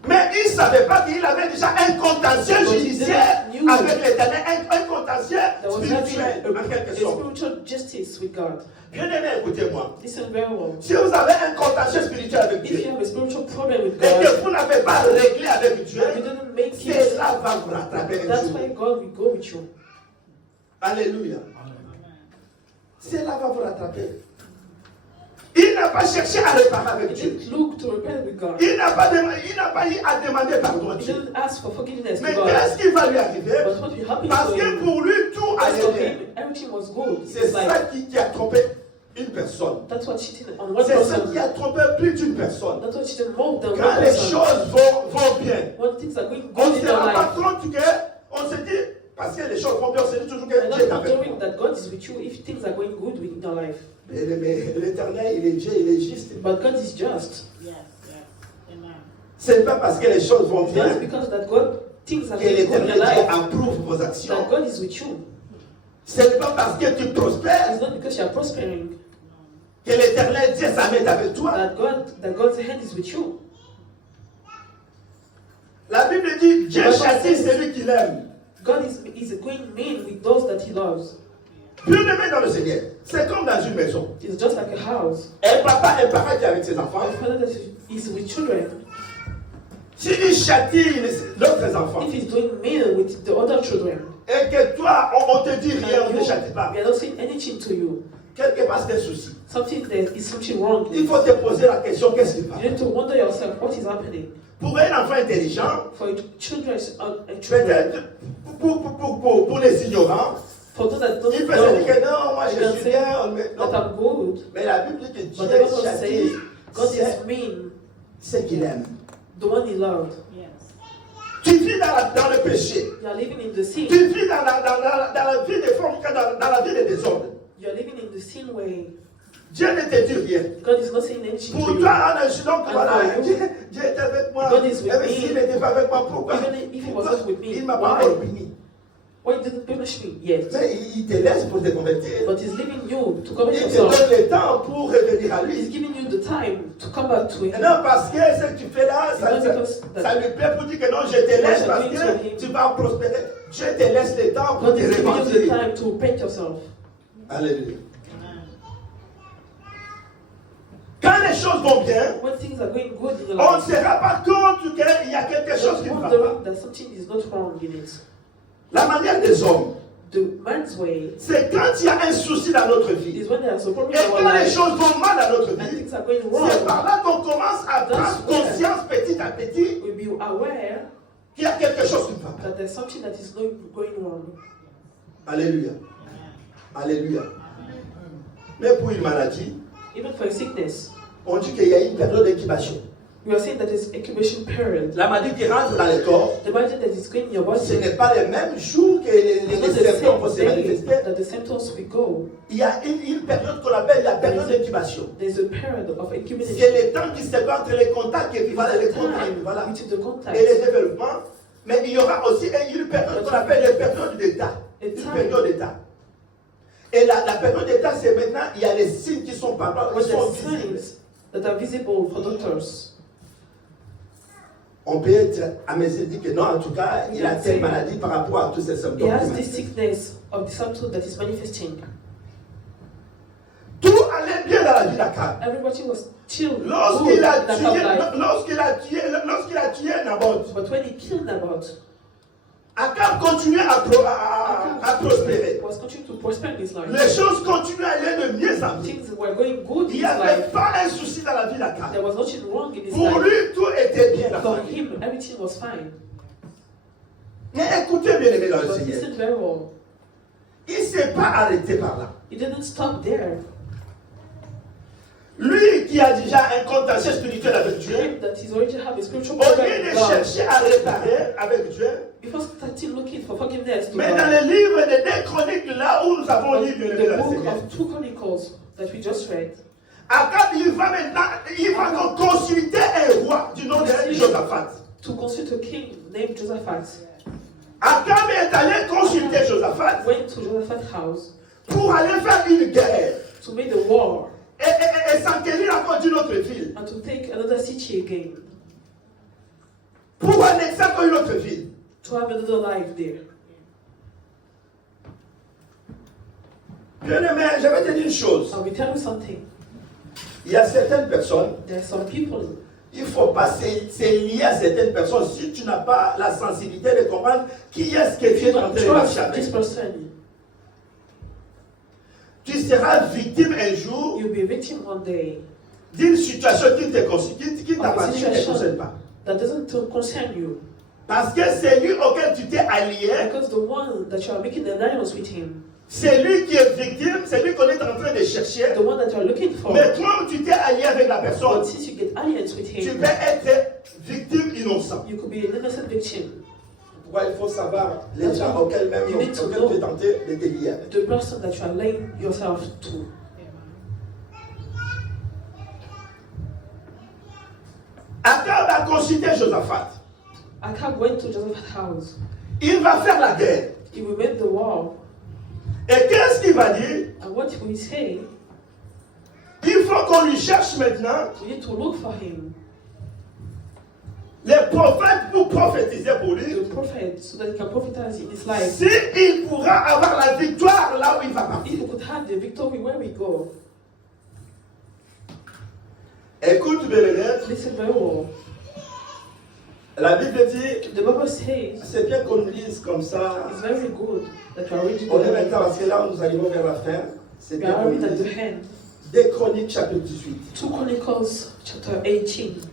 Mais il ne savait pas qu'il avait déjà un contentieux judiciaire avec l'Éternel, un contentieux There was spirituel, having en quelque a sorte. spiritual justice with God. Bien aimé, écoutez-moi. Listen very well. Si vous avez un contentieux spirituel avec If you Dieu, have a spiritual problem with et God, que vous n'avez pas réglé avec Dieu, and you didn't make it, cela va vous rattraper un that's jour. why God will go with you. Alléluia. Cela va vous rattraper. Il n'a pas cherché à réparer avec He Dieu. didn't look to repent with God. Il n'a pas eu à demander pardon à He Dieu. didn't ask for forgiveness Mais to God. qu'est-ce qui va lui arriver? But what will happen Parce to que him? pour lui, tout Because for allait bien. him, everything was good. C'est It's ça like, qui a trompé une personne. that's what cheating on one C'est ça person. qui a trompé plus d'une personne. That's what cheating more than one Quand les person. choses vont bien, When things are going on good ne in se your rend pas life, compte qu'on se dit, parce que les choses vont bien, on se dit toujours que and Dieu est not avec knowing nous. that God is with you if things are going good in your life. Mais l'Éternel, il est Dieu, il est juste. But God is just. Ce n'est pas parce que les choses vont bien Just because that God things are que going good in l'Éternel your life, approuve vos actions. that God is with you. Ce n'est pas parce que tu prospères It's not because you are prospering que l'Éternel Dieu s'amène avec toi. that God's hand is with you. La Bible dit, Dieu châtie celui qui l'aime. God is going mean with those that He loves. Bien aimé dans le Seigneur, c'est comme dans une maison. It's just like a house. Un parent qui est avec ses enfants, A father that is with children. s'il châtie d'autres enfants, If he's doing mean with the other children, et que toi, on te dit rien, on and ne te châtie pas, we are not saying anything to you, quelque part c'est un souci. there is something wrong. Il faut te poser la question, qu'est-ce qui passe? You need to wonder yourself what is happening. Pour un enfant intelligent, For children, peut-être pour les ignorants, for those that don't il peut know se dire que non, moi you je can suis say bien. that I'm good, Mais la Bible dit que Dieu but the Bible châtie says God is mean, ce qu'il aime. the one He loved. Tu vis dans le péché. You are living in the sin. Tu vis dans la vie des formes, dans la vie des désordres. You are living in the sin way. Dieu ne te dit rien. God is not saying anything Pour to you. toi, on est donc And voilà, for you, Dieu était avec moi. God is with Et me. s'il n'était pas avec moi, pourquoi? Even if he was not with me, Il m'a pas why? encore béni. Why didn't punish me yet? Mais il te laisse pour te convertir. But he's leaving you to commit Il te yourself. donne le temps pour revenir à He's lui. giving you the time to come back to him. Et non, parce que ce que tu fais là, ça lui plaît pour dire que non, je te laisse parce que tu vas prospérer. Dieu te laisse le temps pour God te is giving you the repentir. time to repent yourself. Alléluia. Quand les choses vont bien, When things are going good in your on ne life, se rend pas compte qu'il y a quelque chose qui ne va pas. wondering that something is not wrong in it. La manière des hommes, The man's way c'est quand il y a un souci dans notre vie. is when there's a problem Et in our quand les life choses vont mal dans notre and vie, things are going c'est wrong. par là qu'on commence à That's prendre conscience petit à petit We'll be aware qu'il y a quelque chose qui ne va pas. that there's something that is not going wrong. Alléluia. Alléluia. Mais pour une maladie, Even for a sickness, on dit qu'il y a une période d'incubation. we are saying that there's incubation period. La maladie qui rentre dans le corps, The maladie that is going in your ce body n'est pas le même jour que les is not the symptômes vont se same day manifester. that the symptoms will go. Il y a une période qu'on appelle la période d'incubation. There's a period of incubation. C'est le temps qui se fait entre les contacts et puis voilà, les contacts, Time voilà. between the contacts. Et les développements. Mais il y aura aussi une période qu'on appelle la période d'état. Une période d'état. Et la période d'état, c'est maintenant, il y a les signes qui sont palpables, When qui sont there's visibles. signs that are visible for doctors. On peut être à mesure de dire que non, en tout cas, il a telle maladie par rapport à tous ces He symptômes. has this sickness of the symptom that is manifesting. Tout allait bien dans la vie d'Akab. Everybody was chill. Lorsqu'il a good in Akab's tué, life. lorsqu'il a tué Naboth, But when he killed Naboth, Akab continuait à prospérer. he was continuing to prosper in his life. Les choses continuaient à aller de mieux en mieux. Things were going good in Il his n'y avait life. pas un souci dans la vie d'Akab. There was nothing wrong in his Pour life. lui, tout était bien. La For famille. him, everything was fine. Mais écoutez bien aimé dans le But Seigneur. listen very well. Il ne s'est pas arrêté par là. He didn't stop there. Lui qui a déjà un contentieux spirituel avec Dieu, Him that he's already have a spiritual au problem lieu de with God. chercher à réparer avec Dieu, Before starting looking for forgiveness to mais dans God. le livre des deux chroniques, là où nous avons lu bien aimé The dans le book Seigneur, of 2 Chronicles that we just read. Akab, il va maintenant, il va consulter un roi du nom de Josaphat. To consult a king named Josaphat. Akab est allé consulter Josaphat Went to Josaphat's house pour aller faire une guerre to make the war et s'enquérir encore d'une autre ville, and to take another city again. pour annexer encore une autre ville. To have another life there. Bien aimé, je vais te dire une chose. I will tell you something. Il y a certaines personnes, There are some people, il ne faut pas se lier à certaines personnes si tu n'as pas la sensibilité de comprendre qui est-ce que if tu you es en don't train de marcher trust avec. this person, Tu seras victime un jour you'll be a victim one day d'une situation qui t'appartient et ne te concerne pas. that doesn't concern you. Parce que c'est lui auquel tu t'es allié, Because the one that you are making an alliance with him, c'est lui qui est victime, c'est lui qu'on est en train de chercher. the one that you are looking for. Mais comme tu t'es allié avec la personne, But since you get alliance with tu him, peux être victime innocent. you could be an innocent victim. Pourquoi il faut savoir les gens auxquels même You need to auxquels know tu es tenté de te lier avec. the person that you are laying yourself to. Akab a consulté Josaphat. Akab went to Joseph's house. Il va faire la guerre. He will make the war. Et qu'est-ce qu'il va dire? And what will he say? Il faut qu'on lui cherche maintenant We need to look for him, les prophètes pour prophétiser pour lui. the prophet, so that he can prophesize in his life. Si il pourra avoir la victoire là où il va partir. If we could have the victory where we go. Écoute bien les lettres. Listen very well. La Bible dit, The Bible says c'est bien qu'on lise comme ça. it's very good that you are reading On est the maintenant parce que là où nous arrivons vers la fin. C'est We bien are qu'on reading at the lise. hand. Des Chroniques chapitre 18. 2 Chronicles chapter 18.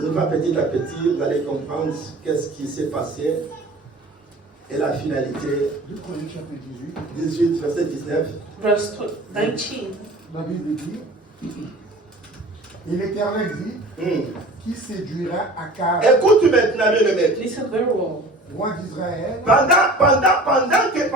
On va petit à petit, vous allez comprendre qu'est-ce qui s'est passé et la finalité. 2 Chroniques chapitre 18, verset 19. Verse 19. la Bible dit, et l'Éternel dit, qui séduira Akab, Écoute maintenant bien le maître. Listen very well. roi d'Israël, Pendant que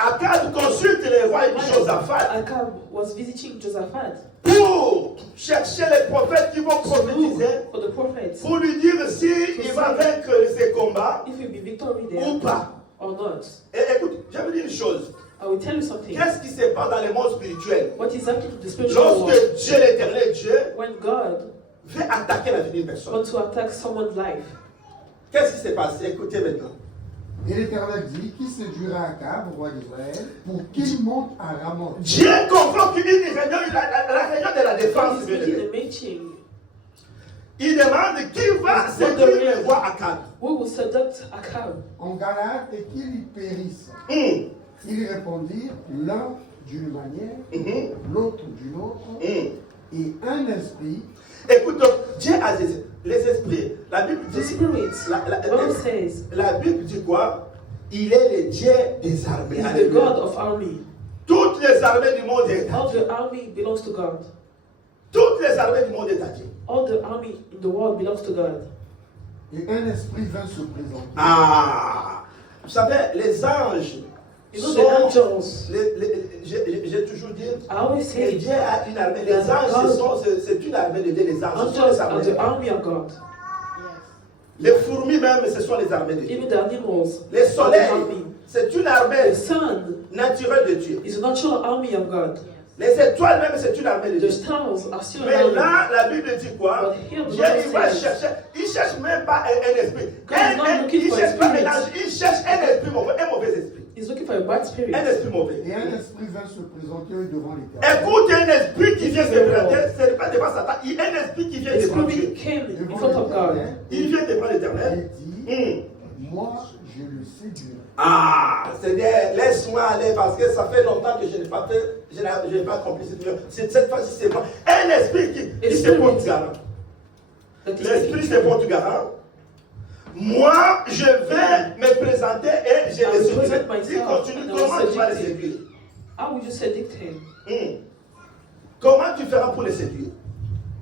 Akab consulte les rois Josaphat Akab was visiting Josaphat pour chercher les prophètes qui vont to look prophétiser, for the prophets. pour lui dire si il va vaincre ces combats If you'll be victorious ou there pas. or not. Et écoute, je vais vous dire une chose. I will tell you something. Qu'est-ce qui se passe dans le monde spirituel? What is happening to the spiritual world Lorsque Dieu, l'éternel Dieu, when God veut attaquer la vie d'une personne. wants to attack someone's life? Qu'est-ce qui s'est passé? Écoutez maintenant. Et l'Éternel dit, qui séduira Akab, roi d'Israël, pour qu'il monte à Ramoth. Dieu convoque une réunion, la réunion de la défense. God is making a meeting. Il demande qui va séduire le roi Akab. Who will seduct Akab En Galade et qu'il y périsse. Hum, Ils répondirent l'un d'une manière, l'autre d'une autre, et un esprit. Écoute, donc, Dieu a les esprits. La Bible The dit, Spirit. la God says la Bible dit quoi? Il est le Dieu des armées. He's the Alléluia. God of army. Toutes les armées du monde est à All Dieu. the army belongs to God. Toutes les armées du monde est à Dieu. All the army in the world belongs to God. Et un esprit vint se présenter. Ah! Vous savez, les anges You know, sont... the angels, J'ai toujours dit, I always que say, Dieu a une armée. Les anges, c'est une armée de Dieu. Les anges, ce sont angels les are armées. the army of God. Les fourmis même, ce sont les armées de Dieu. Even the animals Les are the soleils, army. c'est une armée The sun naturelle de Dieu. is a natural army of God. Les étoiles même, c'est une armée de The Dieu. stars are still Mais an army. là, la Bible dit quoi? But here the Dieu, Bible il va says- chercher. Il ne cherche même pas un esprit. God is not looking Il ne for cherche a pas un spirit. ange. Il cherche un esprit mauvais, un mauvais esprit. He's looking for a bad spirit. Un esprit mauvais. Et un esprit vint se présenter devant l'Éternel. Écoute, un esprit qui vient se présenter, ce n'est pas devant Satan. Il y a un esprit qui vient The devant spirit Dieu. came in Devant front of God. l'Éternel, Il vient devant l'éternel. et dit, moi je le séduirai. Ah, Seigneur, laisse-moi aller parce que ça fait longtemps que je n'ai pas fait, je n'ai pas accompli cette mission. Cette fois-ci, c'est moi. Un esprit qui se porte garant. That is L'esprit speaking se porte garant. Moi, je vais me présenter et je I le will séduirai. present Il myself continue, and I comment will tu vas le seduce him. séduire? How would you seduct him? Comment tu feras pour le séduire?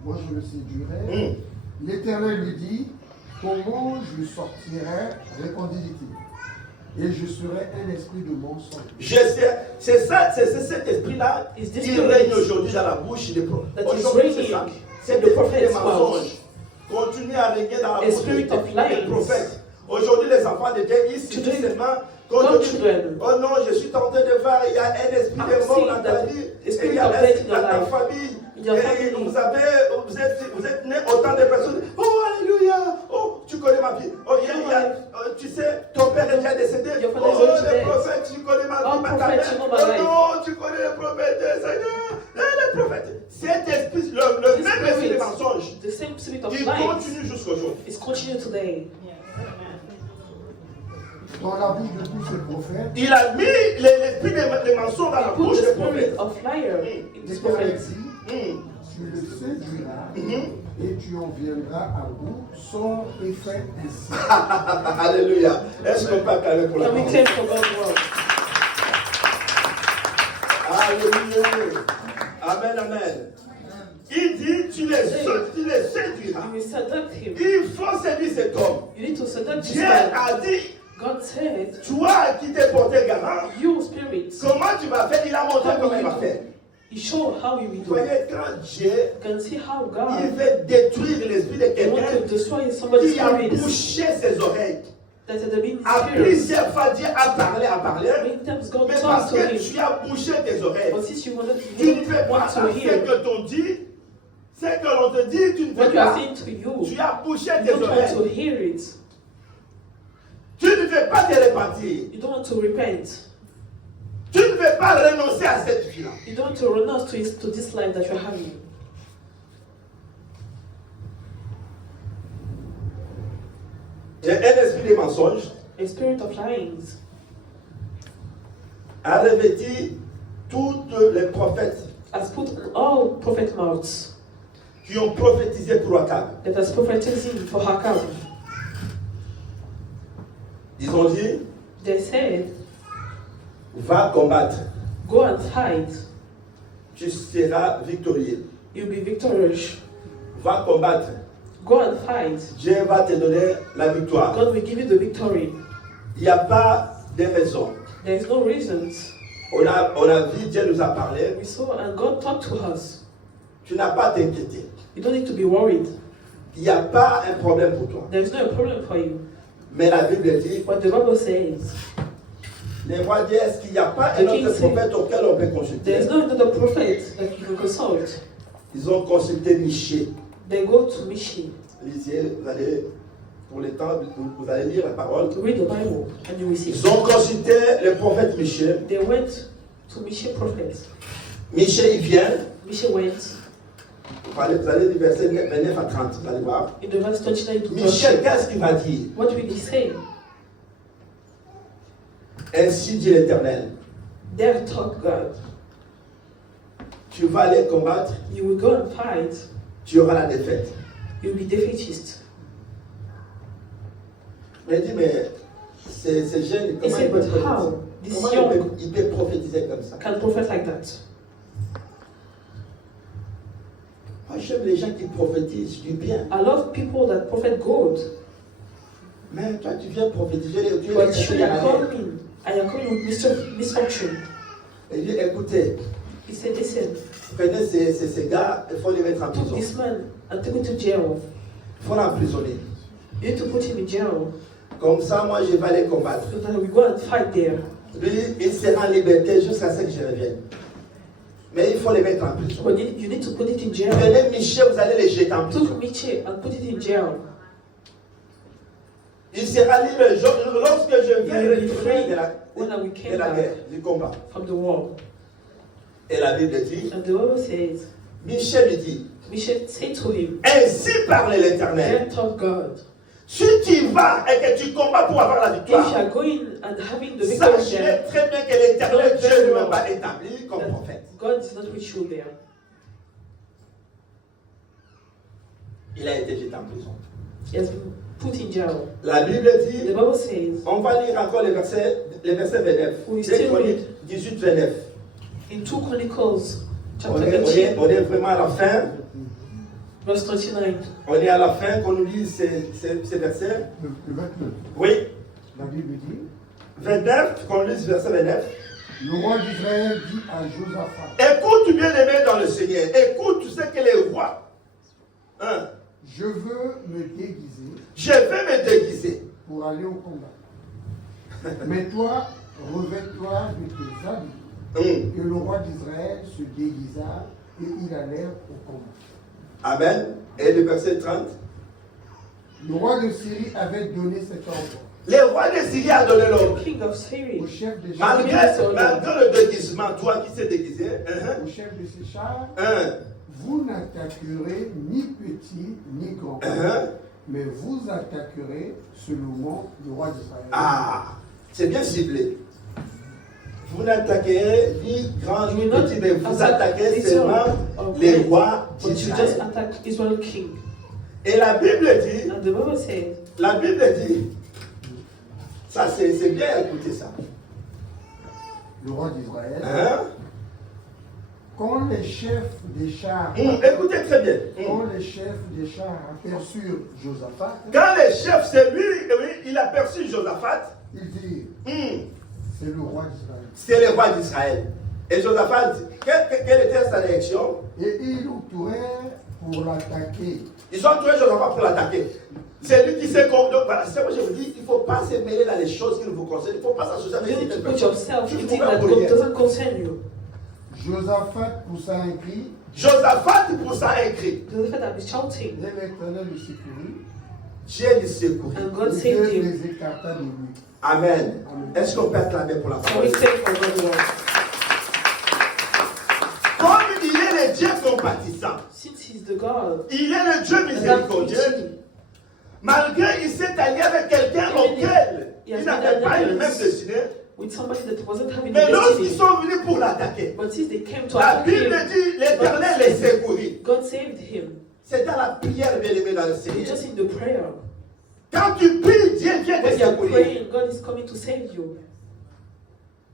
Moi je le séduirai. L'Éternel lui dit, comment je sortirai, répondit-il. Et je serai un esprit de mensonge. Je sais, c'est ça, c'est cet esprit-là Is this qui spirit règne aujourd'hui dans la bouche des prophètes. that is Aujourd'hui, c'est reigning ça. in Cet the esprit prophet's des mensonges continue à régner dans la A bouche spirit des of lies. prophètes. Aujourd'hui, les enfants de Dieu, ils se disent seulement quand God je dis, children. oh non, je suis tenté de voir, il y a un esprit I'm de mort seeing dans ta that vie, a et spirit il y a of un death esprit in your dans ta life. famille. In your Et family. vous êtes nés autant de personnes. Oh, alléluia! Oh, tu connais ma vie. Oh, tu sais, ton père est déjà décédé. Your Oh, father is already les dead. prophètes, tu connais ma vie. All ma prophets, mère. you know my Oh life. non, tu connais les prophètes, Seigneur. Les prophètes. Cet esprit, le This même esprit de spirit, mensonge, the same spirit of il lies, continue jusqu'aujourd'hui. is continuing today. Dans la bouche de tous ces prophètes, Il a mis l'esprit des mensonges dans la He put bouche the des spirit prophètes. of liar in this l'Éternel prophet. dit, tu le séduiras et tu en viendras à bout, sors et fais ainsi. Alléluia. Est-ce qu'on peut acclamer pour la Can we parole? claim for God's word? Alléluia. Amen, amen. Il dit, tu les séduiras. You will seduct him. Il faut séduire cet homme. You need to seduct this Dieu man. a dit, God said, toi qui t'es porté garant, you spirit, comment tu vas faire? Il a montré comment il va faire. he showed how he will Vous do it. voyez, quand Dieu, You can see how il God veut détruire l'esprit de he want quelqu'un to destroy somebody's qui a spirit bouché ses oreilles. that had been À spirit. plusieurs fois, Dieu a parlé. Many times God Mais talks parce to que him. tu as bouché tes oreilles, But since you wanted tu ne to fais pas want ça. to Ce hear que t'on dit, ce que l'on te dit, tu ne what fais you are pas. saying to you, Tu as bouché you tes don't want to oreilles. hear it. Tu ne veux pas te repentir. You don't want to repent. Tu ne veux pas renoncer à cette vie-là. You don't want to renounce to this life that you're having. J'ai un esprit de mensonge A spirit of lying a revêtu tous les prophètes has put on all prophet mouths qui ont prophétisé pour Akab. that has prophetising for Hakam. Ils ont dit, They said, va combattre, go and fight. tu seras victorieux. You'll be victorious. Va combattre, Go and fight. Dieu va te donner la victoire. God will give you the victory. Il n'y a pas de raison There's no reasons. On a vu, Dieu nous a parlé. We saw and God talked to us. Tu n'as pas à t'inquiéter. You don't need to be worried. Il n'y a pas un problème pour toi. There's no problem for you. Mais la Bible dit, What the Bible says, les rois disent, est-ce qu'il n'y a pas un autre prophète auquel on peut consulter? there's no another prophet that you can consult. Ils ont consulté Michée. They go to Michi. Lisez, vous allez, pour le temps, vous allez lire la parole. To read the Bible and you will see. Ils ont consulté le prophète Michée. They went to Michi prophet. Michée, il vient. Michi went Vous allez du verset 29 à 30, vous allez voir. in the verse 29 to Michel, 30. qu'est-ce qu'il va dire? What will he say? Ainsi dit l'Éternel. There talk God. Tu vas aller combattre, You will go and fight. tu auras la défaite. You will be defeatist. Mais il dit, mais ces jeunes, He comment said, ils but peuvent how? prophétiser? This Comment young ils peuvent prophétiser comme ça? can prophet like that. Moi, j'aime les gens qui prophétisent du bien. I love people that prophet good. Mais toi, tu viens prophétiser, tu But es you are coming. I am coming with misfortune. Il dit, écoutez, He said, listen, prenez ces gars, il faut les mettre en took prison. this man and take him to jail. Il faut l'emprisonner. You need to put him in jail. Comme ça, moi, je vais aller combattre. So that we go and fight there. Lui, il sera en liberté jusqu'à ce que je revienne. Mais il faut les mettre en prison. But you need to put it in jail. Prenez Michel, vous allez les jeter en prison. Took Michi and put it in jail. Il sera libre lorsque je vais You will be retourner free de la when we came guerre, back du combat. from the war. Et la Bible dit, And the Bible says, Michel lui dit, Michi said to him, ainsi parle l'Éternel. there talk God. Si tu vas et que tu combats pour avoir la If you victoire, are going and having the victory sachez there, très bien que l'Éternel Dieu lui m'a établi comme that prophète. God is not with you there. Il a été jeté en prison. He has been put in jail. La Bible The dit, Bible says, on va lire encore les versets 29. We Les still Chroniques 18, 29. in 2 Chronicles, On chapter est, 18, on est vraiment à la fin. verse 39. On est à la fin qu'on nous lise ces versets. Le 29. Oui, La Bible dit, 29, qu'on lise verset 29. le roi d'Israël dit à Josaphat, Écoute bien-aimé dans le Seigneur. Écoute tout ce que les rois. Hein? je veux me déguiser Je vais me déguiser. pour aller au combat. Mais toi, revêt-toi de tes habits. Hum. Et le roi d'Israël se déguisa et ils allèrent au combat. Amen. Et le verset 30. Le roi de Syrie avait donné cet ordre Les rois de Syrie a donné l'ordre. King of Syria, au chef des Malgré, chars, malgré le déguisement, toi qui s'est déguisé, au chef de ses chars, vous n'attaquerez ni petit ni grand, mais vous attaquerez seulement le roi d'Israël. Ah, c'est bien ciblé. Vous n'attaquerez ni grand ni petit, mais vous attaquez seulement les rois but you just d'Israël. attack Israel king. Et la Bible dit, And the Bible says, ça c'est bien écouter ça. Le roi d'Israël, Hein? quand les chefs des chars, Écoutez très bien. quand les chefs des chars aperçurent Josaphat, Quand les chefs, c'est lui, oui, il a perçu Josaphat, ils dirent, c'est le roi d'Israël. c'est le roi d'Israël. Et Josaphat, quelle était sa réaction? Et ils entourèrent pour l'attaquer. Ils ont trouvé Josaphat pour l'attaquer. C'est lui qui sait comment. Donc voilà, c'est moi je vous dis, il ne faut pas se mêler dans les choses qui ne vous concernent. Il ne faut pas s'associer avec you need to ces put personnes. yourself Tu in ne things pourras that pas God rien. doesn't concern you. Josaphat poussa un cri, Josaphat poussa un cri. Josaphat had been shouting, et l'Éternel le secourut, Dieu lui secourut. and God et saved Dieu him. les écarta de lui. Amen. Est-ce qu'on peut acclamer pour la So parole? we pray for God's word. Comme il est le Dieu compatissant, Since he's the God, il est le Dieu that miséricordieux, malgré il s'est allié avec quelqu'un auquel il n'avait pas une même destinée, with somebody that wasn't having a mais lorsqu'ils destiny. sont venus pour l'attaquer, But since they came to la attack Bible him, dit l'Éternel les secourut. God saved him. C'est dans la prière, bien aimé, dans le It's Seigneur. just in the prayer. Quand tu pries, Dieu vient te When you're secourir. praying, God is coming to save you.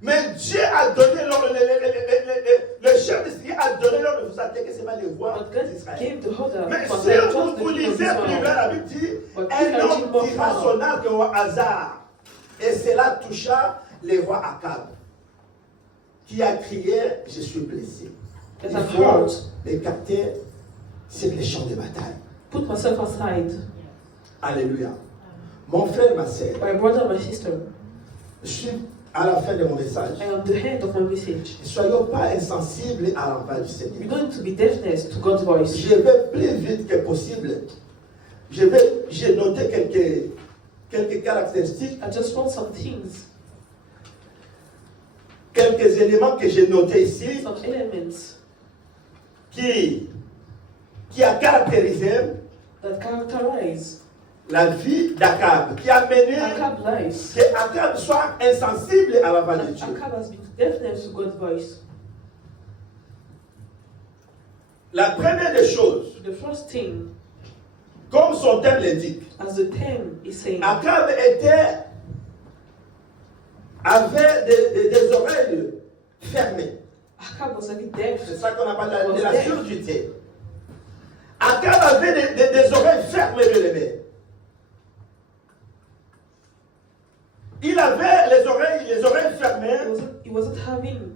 Mais Dieu a donné l'ordre, le chef d'Israël a donné l'ordre de vous attaquer, c'est pas les rois But God d'Israël. gave the order Mais for si the vous just the lisez people of plus loin, Israel. la Bible dit, But un if I homme read more tira far, son arc au hasard, et cela toucha le roi Akab, qui a crié, je suis blessé. That Il I've faut heard. m'écarter sur les champs de bataille. Put myself aside. Alléluia. Mon frère, ma sœur, My brother, my sister, je suis à la fin de mon message. I am the head of my message. Ne soyons pas insensibles à la voix du We Seigneur. don't need to be deafness to God's voice. Je vais plus vite que possible. J'ai noté quelques caractéristiques, I just want some things, quelques éléments que j'ai notés ici some elements qui a caractérisé that characterize la vie d'Akab, qui a mené Akab's life. que Akab soit insensible à la voix de Dieu. Akab has been deafness to God's voice. La première des choses, The first thing, comme son thème l'indique, as the term is saying, Akab avait des oreilles fermées. Akab was a bit deaf. C'est ça qu'on appelle la surdité. Akab avait des oreilles fermées, bien aimé. Il avait les oreilles fermées He wasn't having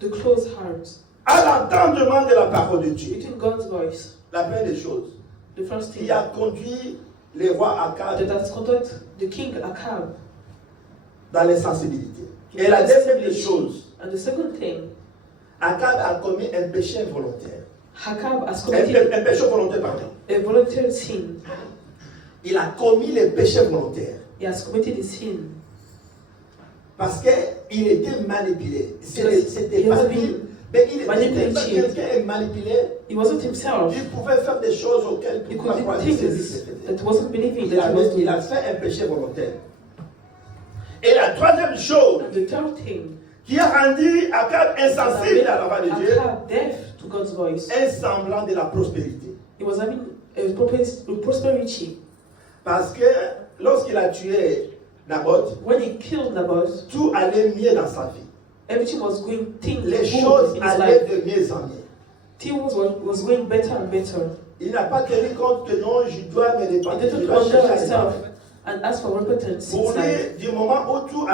the closed heart à l'entendement de la parole de Dieu. between God's voice. La première des choses The first qui thing a conduit les rois Akab that has conducted the king Akab. dans l'insensibilité. Et la deuxième des choses, And the second thing, Akab a commis un péché involontaire. Akab has committed Un péché volontaire, pardon. a voluntary sin. Il a commis le péché volontaire. He has committed a sin. Parce qu'il était manipulé. C'était He pas was lui, being mais il était manipulated. quelqu'un est manipulé. He wasn't himself. Il pouvait faire des choses auxquelles He il could croire do qu'il things that wasn't believing that he was il a doing. fait un péché volontaire. Et la troisième chose And the third thing, qui a rendu Akab insensible à la voix de Dieu, Akab deaf to God's voice. un semblant de la prospérité. He was having a prosperity. Parce que lorsqu'il a tué Naboth, When he killed Naboth, tout allait mieux dans sa vie. everything was going things Les good choses in his allaient life. de mieux en mieux. Things was going better and better. Il n'a pas tenu compte que non, je dois me He repentir. Je didn't dois wonder chercher à himself repentir. and ask for repentance in Pour his life. lui, du moment où tout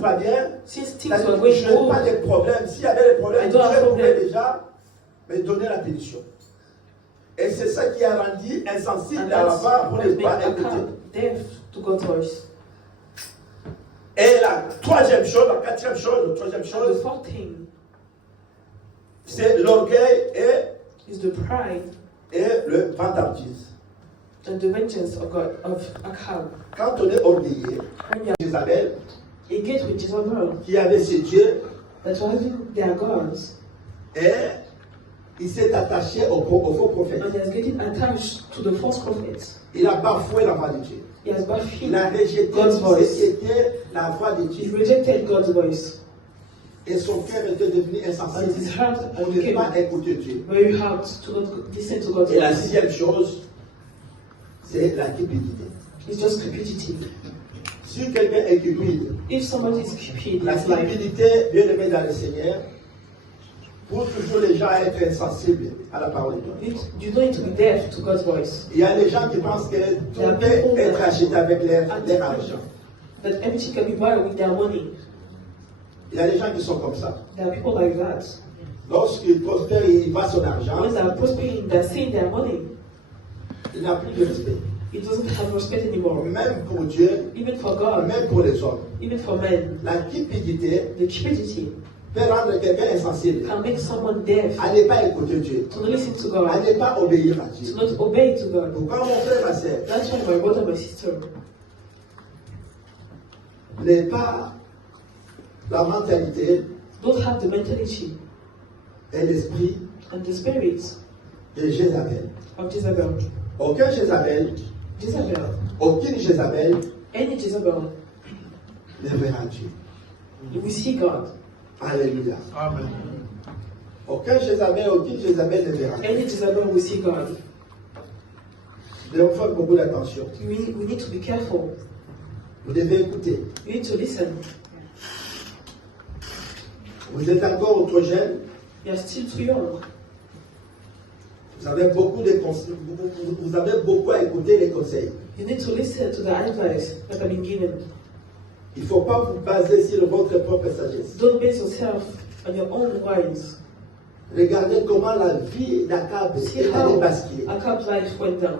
va bien, Since things c'est-à-dire were que going je n'ai pas good, de problème. S'il y avait des problèmes, I don't have Dieu pouvait problem. déjà me donner la pénition. Et c'est ça qui a rendu insensible and à la that's voix pour what ne made pas écouter. Akab deaf to God's voice. Et la troisième chose, la quatrième chose, la troisième And the chose, fourth thing c'est l'orgueil is the pride et le vantardise. and the vengeance of God of Akab. Quand on est orgueilleux, When you are Jézabel, engaged with Jezebel, qui avait ses dieux, that were having their gods, et il s'est attaché au faux prophète. and he is getting attached to the false prophets. Il a bafoué la voix de Dieu. He has Il blasphemed a rejeté God's ce voice. qui était la voix de He Dieu. rejected God's voice. Et son cœur était devenu And insensible his heart pour ne became pas écouter Dieu. very hard to not listen to God's Et la voice. sixième chose, c'est la cupidité. It's just stupidity. Si quelqu'un est cupide, If somebody is stupid in la his life, cupidité, bien aimé dans le Seigneur, pour toujours les gens être insensibles à la parole de Dieu. you don't need to be deaf to God's voice. Il y a des gens qui pensent que tout peut être acheté avec leur argent. That everything can be bought with their money. Il y a des gens qui sont comme ça. There are people like that. Lorsqu'il prospère, il voit son argent, When they are prospering, they are seeing their money. il n'a plus de respect. It doesn't have respect anymore. Même pour Dieu, Even for God, même pour les hommes. even for men. La cupidité The cupidity peut rendre quelqu'un insensible can make someone deaf à ne pas écouter Dieu, to not listen to à God, ne pas obéir à Dieu. to not obey to God. Pourquoi mon frère, ma soeur, That's why my brother, my sister, n'est pas la mentalité don't have the mentality et l'esprit and the spirit de Jézabel. of Jezebel. Aucun Jézabel, aucune Jézabel Any Jezebel, ne verra Dieu. you will see God. Alléluia. Amen. Aucun Jézabel, aucune Jézabel ne verra Dieu. Any Jezebel will see God. Nous devons faire beaucoup d'attention. We need to be careful. Vous devez écouter. You need to listen. Vous êtes encore trop jeune. You are still too young. Vous avez beaucoup de conseils. Vous avez beaucoup à écouter les conseils. You need to listen to the advice that have been given. Il ne faut pas vous baser sur votre propre sagesse. Don't base yourself on your own wise. Regardez comment la vie d'Akab See est allée how basculer. Akab's life went down.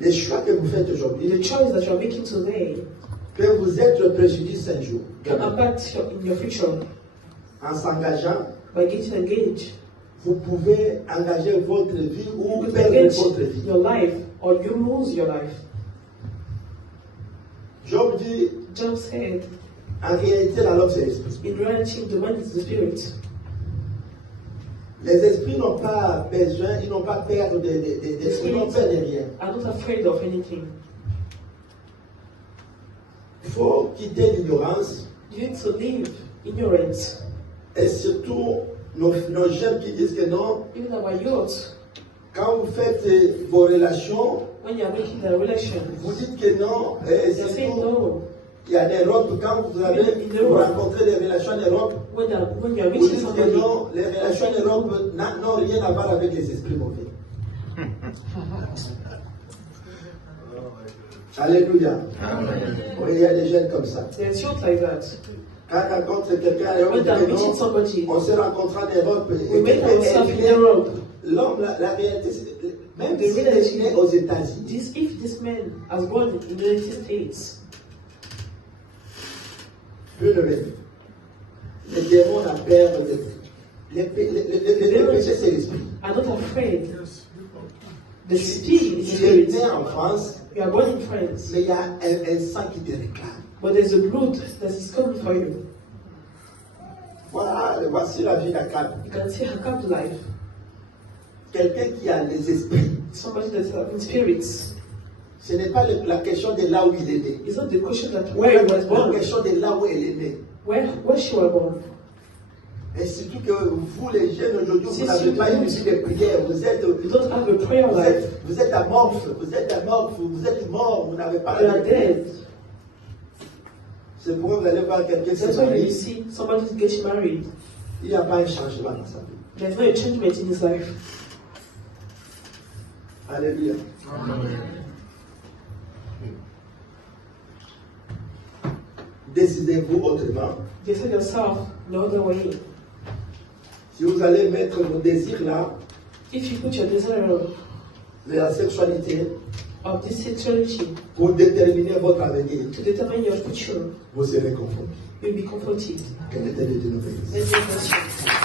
Les choix que vous faites aujourd'hui The choice that you're making today peuvent vous être préjudice un jour. can impact in your future. En s'engageant, By getting engaged, vous pouvez engager votre vie ou you can perdre engage votre vie. your life or you lose your life. Job dit, Job said, en réalité, la love c'est l'esprit. in reality, the man is the spirit. Les esprits n'ont pas besoin, ils n'ont pas peur ils n'ont peur de rien. I'm not afraid of anything. Il faut quitter l'ignorance You need to leave ignorance. et surtout nos jeunes qui disent que non, Even our youth, quand vous faites vos relations, when you are making the relation, vous dites que non, they are saying surtout no. il y a des robes, quand vous rencontrez des relations des robes, When you are vous meeting dites que somebody, non, les relations des robes n'ont rien à voir avec les esprits mauvais. Alléluia. Oui, il y a des jeunes comme ça. there's youth like that. Quand on rencontre quelqu'un, et on When dit they are que meeting non, somebody, on se rencontre en Europe. we make ourselves in Europe. L'homme, la réalité, c'est même The s'il reality- est né aux États-Unis, If this man has born in the United States, Dieu le bénit. Les démons ont peur de le péché, c'est l'esprit. are not afraid. The spirit is the Tu es spirit. né en France, You are born in France, mais il y a un sang qui te réclame. but there's a blood that is coming for you. Voilà, voici la vie d'Akab. You can see Hakab's life. Quelqu'un qui a les esprits. Somebody that's in spirits. Ce n'est pas la question de là où il est né. It's not the question that where he was La born, question de là où elle est née. where she was born. Et surtout que vous, les jeunes aujourd'hui, Si, vous n'avez si, pas si. une vie de prière. Vous êtes, You don't have a prayer life. vous êtes amorphe, vous êtes mort, vous n'avez pas You la are vie. dead. C'est pourquoi vous allez voir quelqu'un qui That's se why you marie. see somebody getting married. Il n'y a pas un changement dans sa vie. There's no changement in his life. Alléluia. Décidez-vous autrement. Decide yourself the other way. Si vous allez mettre vos désirs là, If you put your desire de la sexualité, of this sexuality pour déterminer votre avenir, to determine your future, vous serez confondus. you'll be comforted. Que l'éternité nous bénisse. Let's be patient.